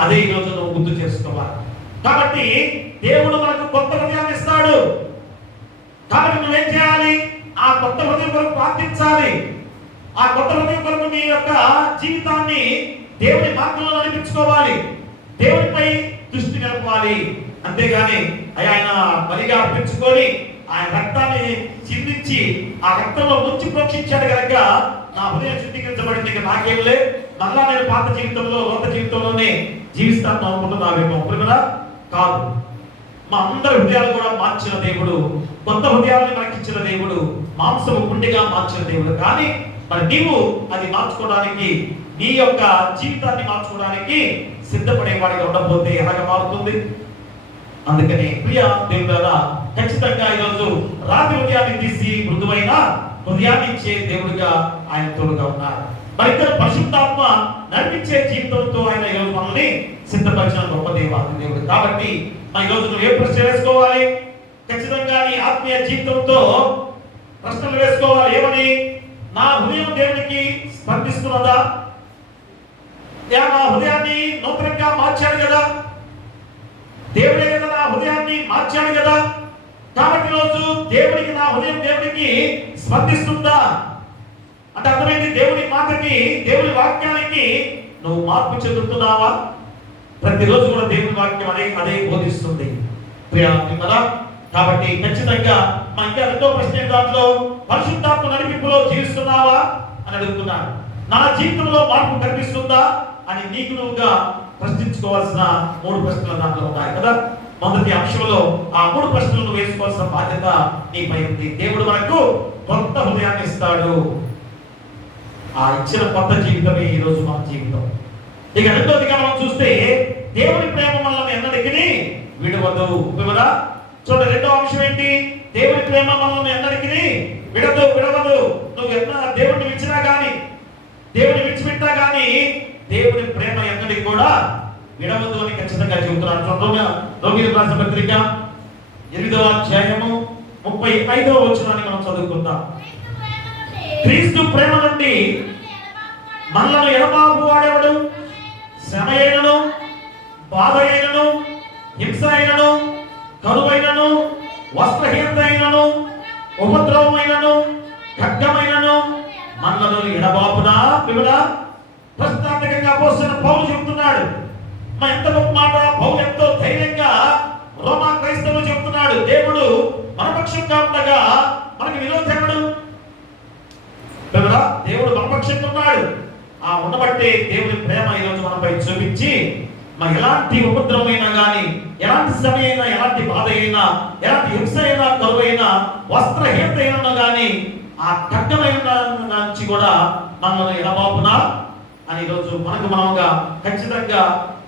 అదే ఈ రోజు నువ్వు గుర్తు చేసుకోవాలి. కాబట్టి దేవుడు మనకు కొత్త హృదయాన్ని ఇస్తాడు. కాబట్టి నువ్వేం చేయాలి? ఆ కొత్త హృదయం కొరకు ప్రార్థించాలి. ఆ కొత్త హృదయం కొరకు నీ యొక్క జీవితాన్ని దేవుని మార్గంలో నడిపించుకోవాలి. దేవునిపై దృష్టి నిలపాలి. అంతేగాని ఆయన బలిగా అర్పించుకొని ఆయన రక్తాన్ని చిందించి ఆ రక్తంలో ముంచి ప్రోక్షించాడు కనుక నా హృదయం శుద్ధీకరించబడింది, ఇక నాకేం లేదు, మళ్ళా నేను పాత జీవితంలో కొత్త జీవితంలోనే జీవిస్తాను అనుకుంటున్నావేమో. ప్రియులారా, కాదు. మా అందరి హృదయాలు కూడా మార్చిన దేవుడు, కొత్త హృదయాలను మనకి ఇచ్చిన దేవుడు, మాంసము గుండెగా మార్చిన దేవుడు. కానీ మరి నీవు అది మార్చుకోవడానికి, నీ యొక్క జీవితాన్ని మార్చుకోవడానికి సిద్ధపడేవాడిగా ఉండకపోతే ఎలాగ మారుతుంది? అందుకని ప్రియ దేవుడారా, ఖచ్చితంగా ఈరోజు రాతి హృదయాన్ని తీసి మృదువైన హృదయాన్ని ఇచ్చే దేవుడిగా ఆయన తోడుగా ఉన్నారు. మరి ఇద్దరు పరిశుద్ధాత్మ నడిపించే జీవితంతో ఆయన ఈరోజు మనల్ని సిద్ధపరిచిన గొప్ప దేవుడు. కాబట్టి ఈ రోజు నువ్వు ఏ ప్రశ్న వేసుకోవాలి? ఖచ్చితంగా నీ ఆత్మీయ జీవితంతో ప్రశ్నలు వేసుకోవాలి. ఏమని? నా హృదయం దేవునికి స్పందిస్తున్నదా? నా హృదయాన్ని నూతనంగా మార్చాడు కదా, దేవుడే కదా నా హృదయాన్ని మార్చాడు కదా. కాబట్టి రోజు దేవుడికి, నా హృదయం దేవుడికి స్పందిస్తుందా అంటే అర్థమైంది. దేవుని మాటకి, దేవుని వాక్యానికి నువ్వు మార్పు చెందుతున్నావా? ప్రతిరోజు కూడా దేవుని వాక్యం అదే బోధిస్తుంది ప్రియా. కాబట్టి ఖచ్చితంగా మా ఇంకా రెండో ప్రశ్న దాంట్లో పరిశుద్ధాత్మ నడిపింపులో జీవిస్తున్నావా అని అడుగుతున్నాను. నా జీవితంలో మార్పు కనిపిస్తుందా అని నీకు నువ్వుగా ప్రశ్నించుకోవాల్సిన 3 ప్రశ్నలు దాంట్లో ఉన్నాయి కదా. మొదటి అంశంలో ఆ 3 ప్రశ్నలను వేసుకోవాల్సిన బాధ్యత నీపై ఉంది. దేవుడు మనకు కొత్త హృదయాన్ని ఇస్తాడు. ఆ ఇచ్చిన కొత్త జీవితమే ఈ రోజు మన జీవితం. ఇక రెండోదిగా మనం చూస్తే దేవుని ప్రేమ మనల్ని ఎన్నటికీ విడవదు. వివరా చూడండి, రెండో అంశం ఏంటి? దేవుని ప్రేమ మనల్ని ఎన్నటికీ విడవదు. నువ్వు దేవుడిని విడిచినా గాని, దేవుని విడిచిపెట్టా గాని దేవుని ప్రేమ ఎన్నటికి కూడా విడవదు అని ఖచ్చితంగా చెబుతున్నాడు. రోమిలకు రాసిన పత్రిక 8వ అధ్యాయము 35వ వచనాన్ని మనం చదువుకుందాం. క్రీస్తు ప్రేమ నుండి మనలను ఎడబాపు వాడేవాడు శ్రమ అయినను, బాధ అయినను, హింస అయినను, కరువైనను, వస్త్రహీనత అయినను, ఉపద్రవమైనను, ఖడ్గమైనను మనలను ఎడబాపునా పిలువడా. ప్రశ్నార్థకంగా అపోస్తలుడైన పౌలు చెబుతున్నాడు. ఎంత గొప్ప మాట! పౌలు ఎంతో ధైర్యంగా రోమా క్రైస్తవులు చెబుతున్నాడు. దేవుడు మన పక్షంగా ఉండగా మనకి విరోధముడు. దేవుడు మన పక్షంగా ఉన్నాడు. ఆ ఉండబట్టే దేవుని ప్రేమ ఈరోజు మనపై చూపించి ఎలాంటి ఉపద్రవమైనా కానీ, ఎలాంటి శ్రమ అయినా, ఎలాంటి బాధ అయినా, ఎలాంటి హింస అయినా, కరువైనా, వస్త్రహీనత అయినా కానీ ఆ ఖడ్గమైన నుంచి కూడా మనల్ని ఎడబాపునా అని ఈరోజు మనకు మనముగా ఖచ్చితంగా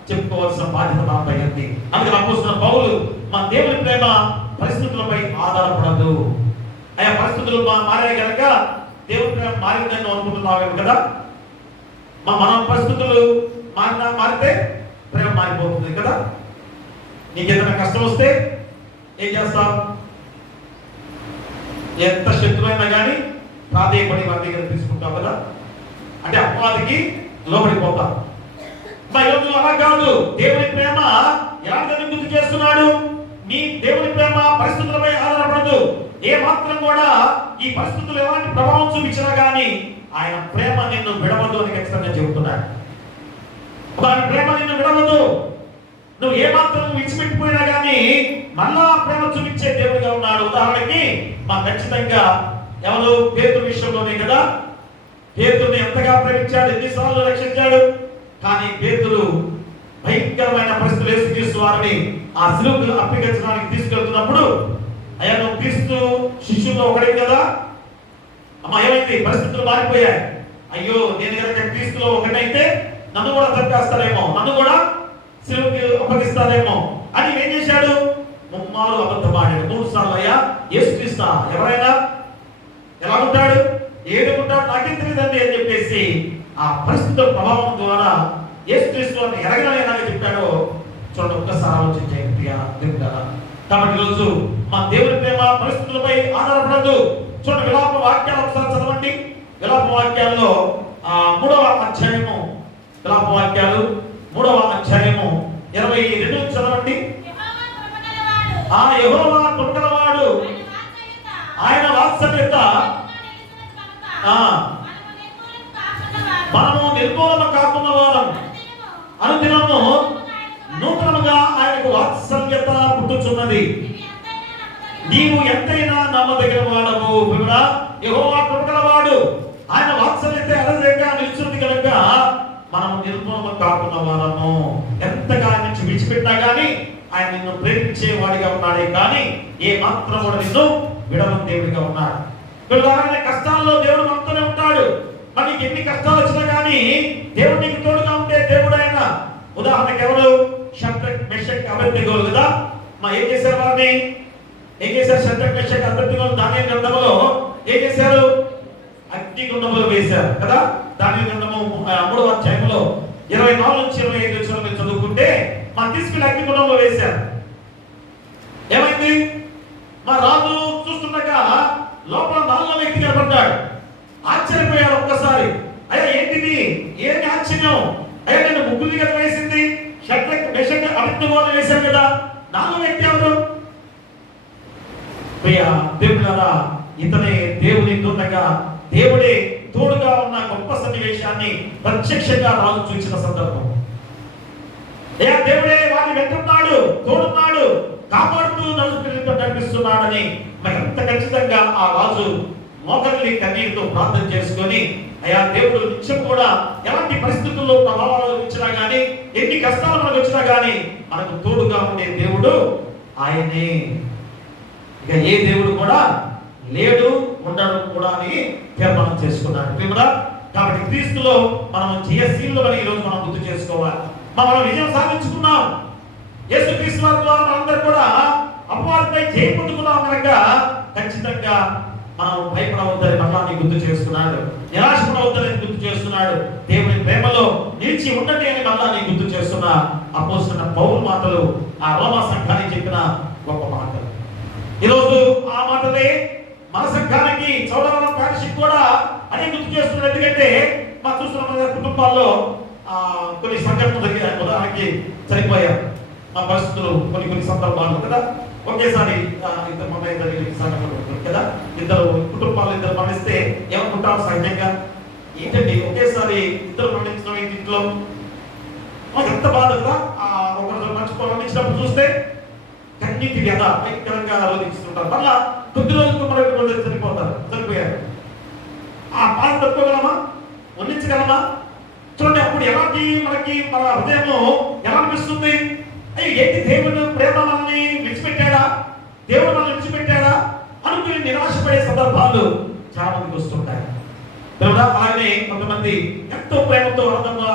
చెప్పుకోవాల్సిన బాధ్యత మనపై ఉంది. అందుకని అపోస్తలుడైన పౌలు మన దేవుని ప్రేమ పరిస్థితులపై ఆధారపడదు. ఆయా పరిస్థితులు మారే కనుక దేవుని ప్రేమ మారిందని అనుకుంటున్నావేమో కదా. మన పరిస్థితులు మారితే ప్రేమ మారిపోతుంది కదా. నీకేదైనా కష్టం వస్తే ఏం చేస్తావు? ఎంత శత్రువైనా కానీ ప్రాధేయపడి వారి దగ్గర తీసుకుంటావు కదా. అంటే అపవాదికి లోబడిపోతాం. ఈరోజు అలా కాదు. దేవుని ప్రేమ ఎలాంటి గుర్తు చేస్తున్నాడు? నీ దేవుని ప్రేమ పరిస్థితులపై ఆధారపడదు. ఏ మాత్రం కూడా ఈ పరిస్థితులు ఎలాంటి ప్రభావం చూపించినా కానీ ఆయన ప్రేమ నిన్ను విడవదు అని ఖచ్చితంగా చెబుతున్నాడు. ఆయన ప్రేమ నిన్ను విడవదు. నువ్వు ఏ మాత్రం విడిచిపెట్టిపోయినా కానీ మళ్ళా ప్రేమ చూపించే దేవుడిగా ఉన్నాడు. ఉదాహరణకి ఖచ్చితంగా ఎవరు పేతురు విషయంలోనే కదా. పేతురుని ఎంతగా ప్రేమించాడు, ఎన్నిసార్లు రక్షించాడు. కానీ పేతురు భయంకరమైన పరిస్థితులు యేసుక్రీస్తు వారిని ఆ శిలువకు అప్పగించడానికి తీసుకెళ్తున్నప్పుడు, అయ్యా నువ్వు క్రీస్తు శిష్యుల్లో ఒకడే కదా, ఏమైంది? పరిస్థితులు మారిపోయాయి. అయ్యో నేను కనుక క్రీస్తులో ఒకటైతే నన్ను కూడా చంపేస్తారేమో, నన్ను కూడా శిలువకి అప్పగిస్తారేమో అని ఏం చేశాడు? ముమ్మారు అబద్ధమాడాడు. 3 సార్లు అయ్యా యేసుక్రీస్తు ఎవరైనా ఎలా ఉంటాడు, ఏడు ఉంటాడు నాకేం తెలియదండి అని చెప్పేసి ఆ పరిస్థితుల ప్రభావం ద్వారా యేసుక్రీస్తు అని ఎరగలేనాగా చెప్పాడో చూడండి. ఒక్కసారి ఆలోచించండి కాబట్టి ఈరోజు మా దేవుని ప్రేమ పరిస్థితులపై ఆధారపడదు. చూడండి, విలాప వాక్యాలు ఒకసారి చదవండి. విలాప వాక్యాల్లో 3వ అధ్యాయము, విలాప వాక్యాలు 3వ అధ్యాయము 22 చదవండి. ఆ యెహోవా కృపగలవాడు, ఆయన వాత్సల్యత మనము నిర్మూలన కాకుండా వారం అనుదినము నూతనముగా ఆయనకు వాత్సల్యత పుట్టుచున్నది. నీవు ఎంతైనా నమ్మదగిన వాడవు. యెహోవా కృపగలవాడు, ఆయన వాత్సల్యత అలజడిగా నిలుచుంది కనుక మనము నిర్మూలన కాకుండా వారము. ఎంతగా ఆయన నుంచి విడిచిపెట్టినా కానీ ఆయన నిన్ను ప్రేమించే వాడిగా ఉన్నాడే కానీ ఏ మాత్రం కూడా నిన్ను విడవని దేవుడిగా ఉన్నాడు. కష్టాల్లో దేవుడు మనతోనే ఉంటాడు. మనకి ఎన్ని కష్టాలు వచ్చినా కానీ దేవుడు నీకు తోడుగా ఉంటే దేవుడు ఆయన. ఉదాహరణకి ఎవరు? షద్రక్ మెషక్ అబేద్నెగోలు కదా. ఏం చేశారు? వారిని ఏం చేశారు? షద్రక్ మెషక్ అబేద్నెగోలు దానియేలు గ్రంథంలో ఏం చేశారు? అగ్నిగుండంలో వేశారు కదా. దానియేలు గ్రంథము 3వ అధ్యాయంలో 24 నుంచి 25 వచనాలు మీరు చదువుకుంటే తీసుకెళ్ళి అగ్నిగుండంలో వేశారు. ఏమైంది? రాజు చూస్తుండగా లోపల 4వ వ్యక్తి కనబడ్డాడు. ఆశ్చర్యపోయాడు ఒక్కసారి. అయ్యా ఏంటిది? ఏంటి ఆశ్చర్యం? అయ్యా నేను ముగ్గురు కదా వేసింది, షద్రక్ మెషక్ అబేద్నెగోలు వేశాను కదా, 4వ వ్యక్తి ఎవరు? దేవుడారా, ఇతనే దేవుని దూతగా, దేవుడే తోడుగా ఉన్న గొప్ప సన్నివేశాన్ని ప్రత్యక్షంగా రాజు చూసిన సందర్భం. దేవుడే వారిని వెంటున్నాడు, తోడున్నాడు, కాపాడుతూ నడిపిస్తున్నాడని ఎంత ఖచ్చితంగా ఆ రాజు మోకరిల్లి కన్నీటితో ప్రార్థన చేసుకొని, అయ్యా దేవుడు నిత్యం కూడా ఎలాంటి పరిస్థితుల్లో ప్రభావాలు ఇచ్చినా కానీ ఎన్ని కష్టాలు మనకు వచ్చినా కానీ మనకు తోడుగా ఉండే దేవుడు ఆయనే. ఇక ఏ దేవుడు కూడా లేడు, ఉండడు కూడా అని తీర్మానం చేసుకున్నాడు ప్రియులారా. కాబట్టి క్రీస్తులో మనం జయశీలులు అని ఈరోజు మనం గుర్తు చేసుకోవాలి. మనం విజయం సాధించుకున్నాం. యేసుక్రీస్తు వారి ద్వారా మనందరూ కూడా అపవాదిపై జయం పొందుకున్నాం కనుక ఖచ్చితంగా మనం భయపడవద్దని మళ్ళీ గుర్తు చేస్తున్నాడు. నిరాశపడవద్దని గుర్తు చేస్తున్నాడు. దేవుని ప్రేమలో నిలిచి ఉండండి అని మళ్ళీ గుర్తు చేస్తున్న అపోస్తలుడైన పౌలు మాటలు, ఆ రోమా సంఘానికి చెప్పిన గొప్ప మాటలు. ఈరోజు ఆ మాటలే మన సంఘానికి చౌడవరం ఫ్యాన్షిప్ కూడా అని గుర్తు చేస్తున్నారు. ఎందుకంటే మా చూస్తున్న కుటుంబాల్లో కొన్ని సంఘటనలు జరిగాయి. ఉదాహరణకి చనిపోయారు. మా పరిస్థితులు కొన్ని సందర్భాలు కదా, ఒకేసారి ఇద్దరు మన ఇద్దరు సంఘటనలు కదా, ఇద్దరు కుటుంబాలు ఇద్దరు మరణిస్తే ఏమనుకుంటాం సహజంగా, ఏంటండి ఒకేసారి ఇద్దరు మరణించడం ఇంట్లో మాకు ఎంత బాధ కదా. ఒకరు మర్చిపోవాలనిచ్చినప్పుడు చూస్తే కన్నీటి వ్యధ భయంకరంగా ఆలోచిస్తుంటారు. మళ్ళా కొద్ది రోజులకు మరొక చనిపోయారు. ఆ బాధ తట్టుకోగలమా, వర్ణించగలమా? చూడండి, అప్పుడు ఎలాంటి మనకి మన హృదయము ఎలా అనిపిస్తుంది? అయ్యో ఏంటి, దేవుడు ప్రేమ మనల్ని విడిచిపెట్టాడా, దేవుడు మనల్ని విడిచిపెట్టాడా అనుకుని నిరాశపడే సందర్భాలు చాలా మందికి వస్తుంటాయి. అలాగే కొంతమంది ఎంతో ప్రేమతో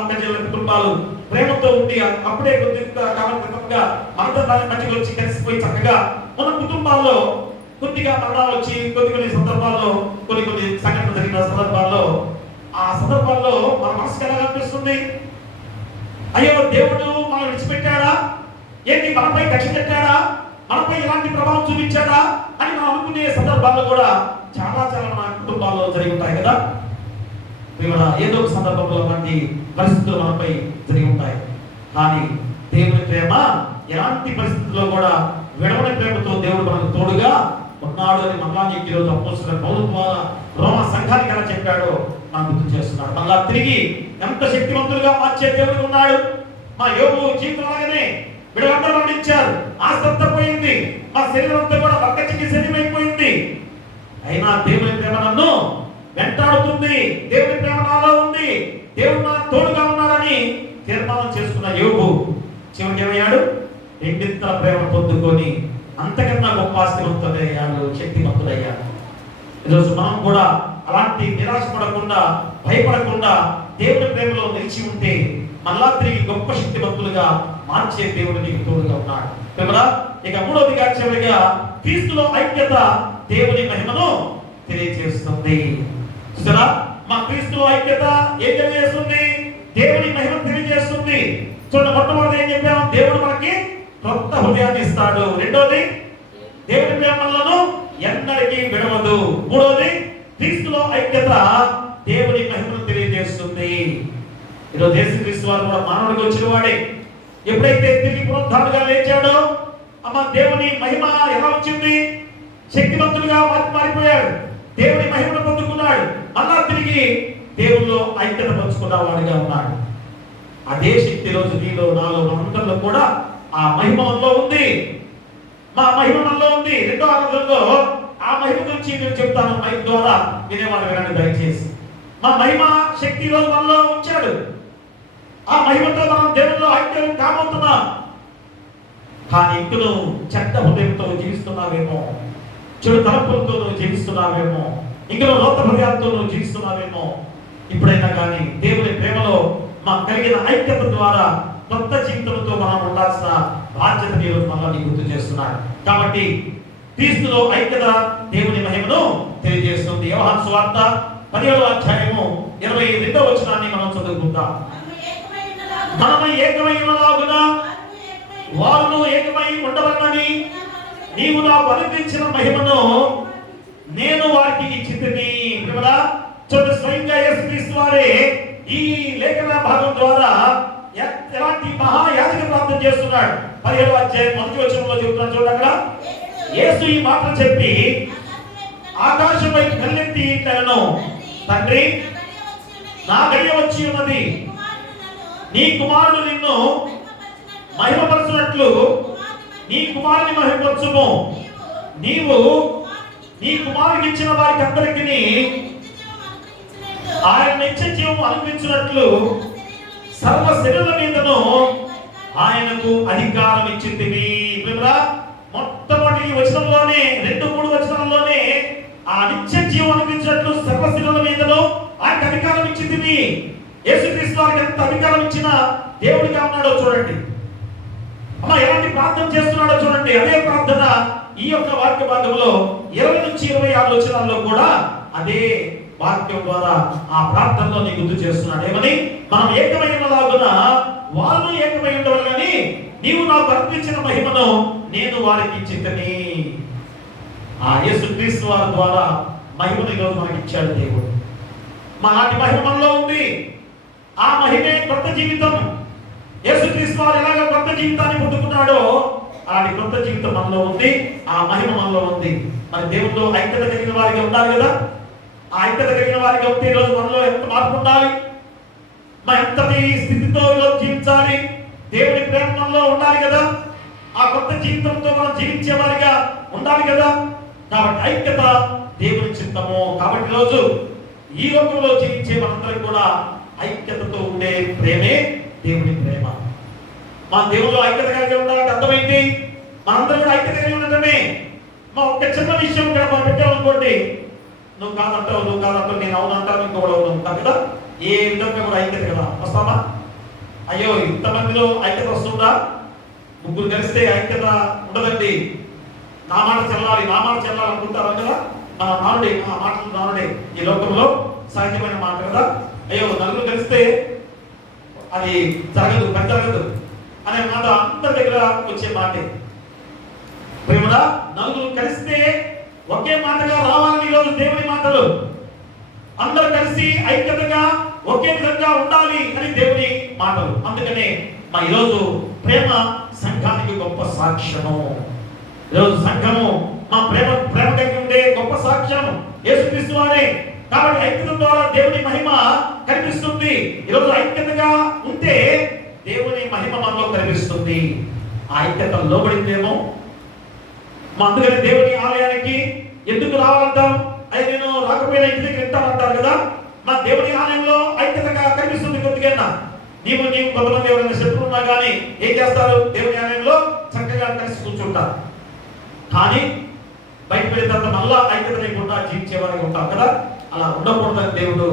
అక్కజల్ల కుటుంబాలు ప్రేమతో ఉండి అప్పుడే కొద్ది కాలం క్రితంగా మనతో మధ్యలో వచ్చి కలిసిపోయి చక్కగా మన కుటుంబాల్లో కొద్దిగా మరణాలు వచ్చి కొన్ని సందర్భాల్లో కొన్ని సంఘటనలు జరిగిన సందర్భాల్లో ఆ సందర్భాల్లో మన మనసుకు ఎలా అనిపిస్తుంది? అయ్యో దేవుడు మనం విడిచిపెట్టాడా, ఏంటి మనపై కక్ష పెట్టాడా, మనపై ఇలాంటి ప్రభావం చూపించాడా అని మనం అనుకునే సందర్భాల్లో కూడా చాలా మన కుటుంబాల్లో జరిగి ఉంటాయి కదా. ఏదో ఒక సందర్భంలో అలాంటి పరిస్థితులు మనపై జరిగి ఉంటాయి. కానీ దేవుని ప్రేమ ఎలాంటి పరిస్థితుల్లో కూడా విడవని ప్రేమతో దేవుడు మనకు తోడుగా ఉన్నాడు అని మళ్ళా నీకు ఈరోజు అపోస్తలుడైన పౌలు ద్వారా రోమా సంఘానికి ఎలా చెప్పాడో మనం గుర్తు చేస్తున్నాడు. మళ్ళా తిరిగి ఎంత శక్తివంతులుగా మార్చే దేవుడు ఉన్నాడు. మా యోబు జీవితం లాగానే వీళ్ళందరూ మరణించారు, ఆస్తి అంతా పోయింది, మా శరీరం అంతా కూడా బక్కచికి శరీరమైపోయింది. అయినా దేవుని ప్రేమ నన్ను వెంటాడుతుంది, దేవుని ప్రేమ నాలో ఉంది, దేవుడు నా తోడుగా ఉన్నాడని తీర్మానం చేసుకున్న యోబు చివరికి ఏమయ్యాడు? రెండింతల ప్రేమ పొందుకొని అంతకన్నా గొప్ప ఆస్తివంతుడయ్యాడు, శక్తివంతుడయ్యాడు. ఈరోజు మనం కూడా అలాంటి నిరాశపడకుండా భయపడకుండా దేవుని ప్రేమలో నిలిచి ఉంటే మళ్ళా తిరిగి గొప్ప శక్తివంతులుగా మార్చే దేవుడు నీకు తోడుగా ఉన్నాడు. ఇక మూడవదిగా చివరిగా క్రీస్తులో ఐక్యత దేవుని మహిమను తెలియజేస్తుంది. చూసారా, మా క్రీస్తులో ఐక్యత ఏం తెలియజేస్తుంది? దేవుని మహిమను తెలియజేస్తుంది. చూడండి, మొట్టమొదటి ఏం చెప్పాము? దేవుడు మనకి కొత్త హృదయాన్ని ఇస్తాడు. రెండోది, దేవుని ప్రేమలను ఎన్నటికీ విడవదు. మూడోది, క్రీస్తులో ఐక్యత దేవుని మహిమను తెలియజేస్తుంది. ఈరోజు యేసుక్రీస్తు వారు కూడా మానవుడికి వచ్చిన వాడే. ఎప్పుడైతే తిరిగి పునరుద్ధారణగా లేచాడో అమ్మ దేవుని మహిమ ఎలా వచ్చింది? శక్తివంతులుగా మారిపోయాడు, దేవుని మహిమను పొందుకున్నాడు, మళ్ళా తిరిగి దేవుల్లో ఐక్యత పంచుకున్న వాడిగా ఉన్నాడు. అదే శక్తి రోజు నీలో నాలో మనందరిలో కూడా ఆ మహిమలో ఉంది. మా మహిమలో ఉంది. రెండో ఆరాధనలో ఆ మహిమ గురించి నేను చెప్తాను. మైక్ ద్వారా వినేవాళ్ళు వినండి దయచేసి. మా మహిమ శక్తి రోజు మనలో ఉంచాడు. ఆ మహిమతో మనం దేవుల్లో ఐక్యం కాబోతున్నాం. కానీ ఇంకను చెడ్డ హృదయంతో జీవిస్తున్నావేమో, చెడు తలపులతో నువ్వు జీవిస్తున్నావేమో, ఇంకను లోత హృదయాలతో నువ్వు జీవిస్తున్నావేమో. ఇప్పుడైనా కానీ దేవుని ప్రేమలో మాకు కలిగిన ఐక్యత ద్వారా కొత్త జీవితంతో మనం ఉండాల్సిన బాధ్యత ఈరోజు మళ్ళీ గుర్తు చేస్తున్నాడు. కాబట్టి క్రీస్తులో ఐక్యత దేవుని మహిమను తెలియజేస్తుంది. యోహాను సువార్త 17వ అధ్యాయము 22వ వచనాన్ని మనం చదువుకుందాం. మనము ఏకమై ఉన్నలాగున వారును ఏకమై ఉండవలనని నీవు నాకు అనుగ్రహించిన మహిమను నేను వారికి ఇచ్చితిని. చూడండి, స్వయంగా యేసుక్రీస్తు వారే ఈ లేఖన భాగం ద్వారా ఎలాంటి మహాయాజక ప్రార్థన చేస్తున్నాడు. 17వ అధ్యాయం 1వ వచనంలో చెప్తున్నాడు. చూడండి, అక్కడ యేసు ఈ మాటలు చెప్పి ఆకాశంపై కళ్ళెత్తి ఇట్లను, తండ్రి నా గడియ వచ్చి ఉన్నది, నీ కుమారుడు నిన్ను మహిమపరచునట్లు నీ కుమారుని మహిమపరచుము. నీవు నీ కుమారునికి ఇచ్చిన వారికి అందరికీ ఆయన నిత్య జీవం అనుగ్రహించినట్లు సర్వ శరీరుల మీదను ఆయనకు అధికారం ఇచ్చింది. మొట్టమొదటి వచనంలోనే 2-3 వచనంలోనే ఆ నిత్య జీవం అనిపించినట్లు సర్వ శరీరుల మీదను ఆయనకు అధికారం ఇచ్చింది. యేసుక్రీస్తు వారికి ఎంత అధికారం ఇచ్చినా దేవుడిగా ఉన్నాడో చూడండి. అమ్మా ఎలాంటి ప్రార్థన చేస్తున్నాడో చూడండి. అదే ప్రార్థన ఈ యొక్క వాక్య భాగంలో 20-26 వచనాల్లో కూడా అదే వాక్యం ద్వారా ఆ ప్రార్థనలో నీకు గుర్తు చేస్తున్నాడు. ఏమని? మనం ఏకమైన లాగున వాళ్ళు ఏకమై ఉండవాలని నీవు నాకు అర్పించిన మహిమను నేను వారికి ఇచ్చితని. ఆ యేసుక్రీస్తు వారి ద్వారా మహిమను ఈరోజు మనకి ఇచ్చాడు దేవుడు. నాటి మహిమ మనలో ఉంది. ఆ మహిమే కొత్త జీవితం. యేసుక్రీస్తు వారు ఎలాగ కొత్త జీవితాన్ని పొందుకున్నాడో అలాంటి కొత్త జీవితం మనలో ఉంది. ఆ మహిమ మనలో ఉంది. మరి దేవుడితో ఐక్యత కలిగిన వారిగా ఉండాలి కదా. ఆ ఐక్యత కలిగిన వారిగా ఉంటే ఈరోజు మనలో ఎంత మార్పు ఉండాలి, మన ఎంతటి స్థితితో ఈరోజు జీవించాలి, దేవుడి ప్రేమ మనలో ఉండాలి కదా. ఆ కొత్త జీవితంతో మనం జీవించే వారిగా ఉండాలి కదా. కాబట్టి ఐక్యత దేవుని చిత్తము. కాబట్టి ఈరోజు ఈ లోకంలో జీవించే మనందరం కూడా ఐక్యతతో ఉండే ప్రేమే దేవుని ప్రేమ. మా దేవుళ్ళు ఐక్యత కలిగి ఉండాలంటే అర్థమైంది. మనందరం కూడా ఐక్యత కలిగి ఉండటమే. మా ఒక్క చిన్న విషయం ఇక్కడ మనం పెట్టామనుకోండి, నువ్వు కాదంటావు, నేను అవునంటాను, ఇంకొకటి అవును ఉంటాను కదా. ఏ విధంగా కూడా ఐక్యత కదా వస్తామా? అయ్యో ఇంతమందిలో ఐక్యత వస్తుందా? ముగ్గురు కలిస్తే ఐక్యత ఉండదండి. నా మాట చెల్లాలి అనుకుంటారు కదా. మన నానుడే, మా మాటలు నానుడే ఈ లోకంలో సహజమైన మాట కదా. అయ్యో నలుగురు కలిస్తే అది జరగదు అనే మాట అందరి దగ్గర వచ్చే మాటే. ప్రేమడా నలుగురు కలిస్తే ఒకే మాటగా రావాలని ఈరోజు దేవుని మాటలు. అందరూ కలిసి ఐక్యతగా ఒకే విధంగా ఉండాలి అని దేవుని మాటలు. అందుకనే మా ఈరోజు ప్రేమ సంఘానికి గొప్ప సాక్ష్యము. ఈరోజు సంఘము మా ప్రేమ కలిగి ఉండే గొప్ప సాక్ష్యం యేసుక్రీస్తు వారే. కాబట్టి ఐక్యత ద్వారా దేవుని మహిమ కనిపిస్తుంది. ఈరోజు ఐక్యతగా ఉంటే దేవుని మహిమ మనలో కనిపిస్తుంది. ఆ ఐక్యత లోబడిందేమో. అందుకని దేవుని ఆలయానికి ఎందుకు రావాలంటాం? అది నేను రాకపోయినా ఇంటి దగ్గర వింటానంటారు కదా. మా దేవుని ఆలయంలో ఐక్యతగా కనిపిస్తుంది. కొద్దిగా నీవు కొంతమంది ఎవరైనా శత్రువు ఉన్నా కానీ ఏం చేస్తారు? దేవుని ఆలయంలో చక్కగా కలిసి కూర్చుంటారు. కానీ బయట వెళ్ళిన తర్వాత మళ్ళా ఐక్యత లేకుండా జీవించే వారికి ఉంటారు కదా. అలా ఉండకూడదని దేవుడు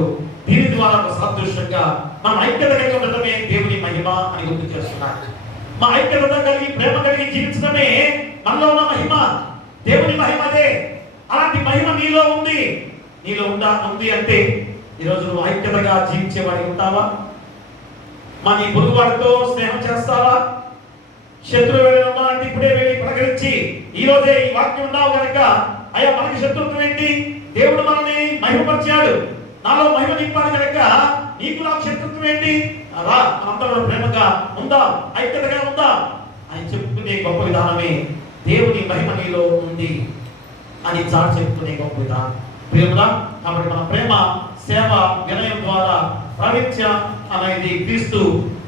దీని ద్వారా ఒక సాదృశ్యంగా మనం ఐక్యత కలిగి ఉండటమే దేవుని మహిమ అని గుర్తు చేస్తున్నాడు. మా ఐక్యత కలిగి ప్రేమ కలిగి జీవించడమే మనలో ఉన్న మహిమ. దేవుని మహిమ అదే. అలాంటి మహిమ నీలో ఉంది. ఉంది అంటే ఈరోజు నువ్వు ఐక్యతగా జీవించేవాడికి ఉంటావా? నీ పొరుగువాడితో స్నేహం చేస్తావా? శత్రువు వెళ్ళినా అంటే ఇప్పుడే వెళ్ళి పలకరించి ఈ రోజే ఈ వాక్యం ఉన్నావు కనుక అయ్యా మనకి శత్రుత్వం ఏంటి? దేవుడు మనల్ని మహిమపరిచాడు, నాలో మహిమ నింపాడు కనుక నీకు నాకు శత్రుత్వం ఏంటి? రా మనందరం ప్రేమగా ఉందాం, ఐక్యతగా ఉందాం అని చెప్పుకునే గొప్ప విధానమే దేవుని మహిమ నీలో ఉంది అని చాటి చెప్పుకునే గొప్ప విధానం ప్రేమగా. కాబట్టి మన ప్రేమ, సేవ, వినయం ద్వారా ప్రవృత్య అనేది క్రీస్తు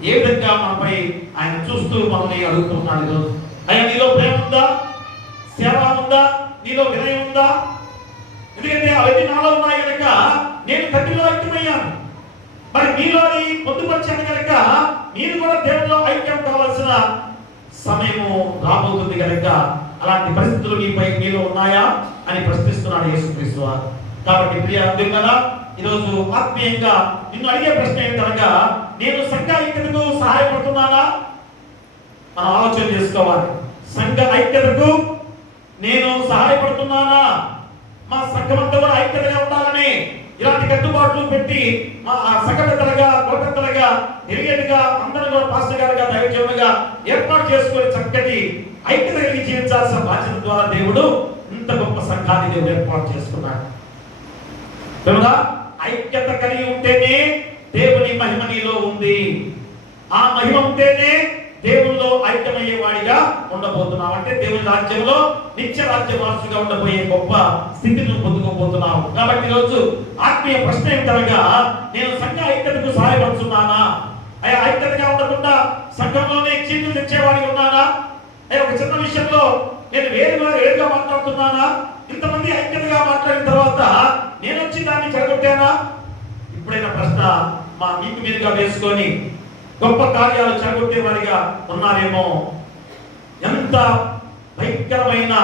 ఏ విధంగా మనపై ఆయన చూస్తూ మనల్ని అడుగుతున్నాడు ఈరోజు. అయ్యా నీలో ప్రేమ ఉందా? సేవ ఉందా? నీలో వినయం ఉందా? ఎందుకంటే అవన్నీ నాలో ఉన్నాయి కనుక నేను తండ్రిలో ఐక్యమయ్యాను. మరి మీలోని పొందుపరిచాను కనుక మీరు కూడా దేవునిలో ఐక్యం కావాల్సిన సమయము రాబోతుంది కనుక అలాంటి పరిస్థితులు మీలో ఉన్నాయా అని ప్రశ్నిస్తున్నాడు యేసుక్రీస్తు వారు. కాబట్టి ప్రియ దేవులారా, ఈరోజు ఆత్మీయంగా నిన్ను అడిగే ప్రశ్న ఏంటనగా, నేను సంఘ ఐక్యతకు సహాయపడుతున్నానా? మనం ఆలోచన చేసుకోవాలి. సంఘ ఐక్యతకు నేను సహాయపడుతున్నానా? మా సంఘమంతా కూడా ఐక్యతగా ఉండాలని ఇలాంటి కట్టుబాట్లు పెట్టి మా సంఘ పెద్దలుగా, గోపెద్దలుగా, తెలియదుగా అందరూ కూడా పాస్టర్ గారుగా, దైవజనులుగా ఏర్పాటు చేసుకొని చక్కటి ఐక్యత కలిగి జీవించాల్సిన బాధ్యత ద్వారా దేవుడు ఇంత గొప్ప సంఘాన్ని దేవుడు ఏర్పాటు చేసుకున్నాడు. ఐక్యత కలిగి ఉంటేనే దేవుని మహిమ నీలో ఉంది. ఆ మహిమ ఉంటేనే దేవుల్లో ఐక్యమయ్యే వాడిగా ఉండబోతున్నావు. అంటే దేవుని రాజ్యంలో నిత్య రాజ్యవాసుగా ఉండబోయే గొప్ప స్థితిని పొందుకోబోతున్నావు. కాబట్టి ఈరోజు ఆత్మీయ ప్రశ్న ఏమిటనగా, నేను సంఘ ఐక్యతకు సహాయపడుతున్నానా? అయ్యా ఐక్యతగా ఉండకుండా సంఘంలోనే చీకులు తెచ్చేవాడిగా ఉన్నానా? అయ్యా ఒక చిన్న విషయంలో నేను వేరుగా మాట్లాడుతున్నానా? ఇంతమంది ఐక్యతగా మాట్లాడిన తర్వాత నేను వచ్చి దాన్ని చెడగొట్టానా? ఇప్పుడైనా ప్రశ్న మీకు మీరుగా వేసుకొని గొప్ప కార్యాలు చెడగొట్టే వారిగా ఉన్నారేమో. ఎంత భయంకరమైన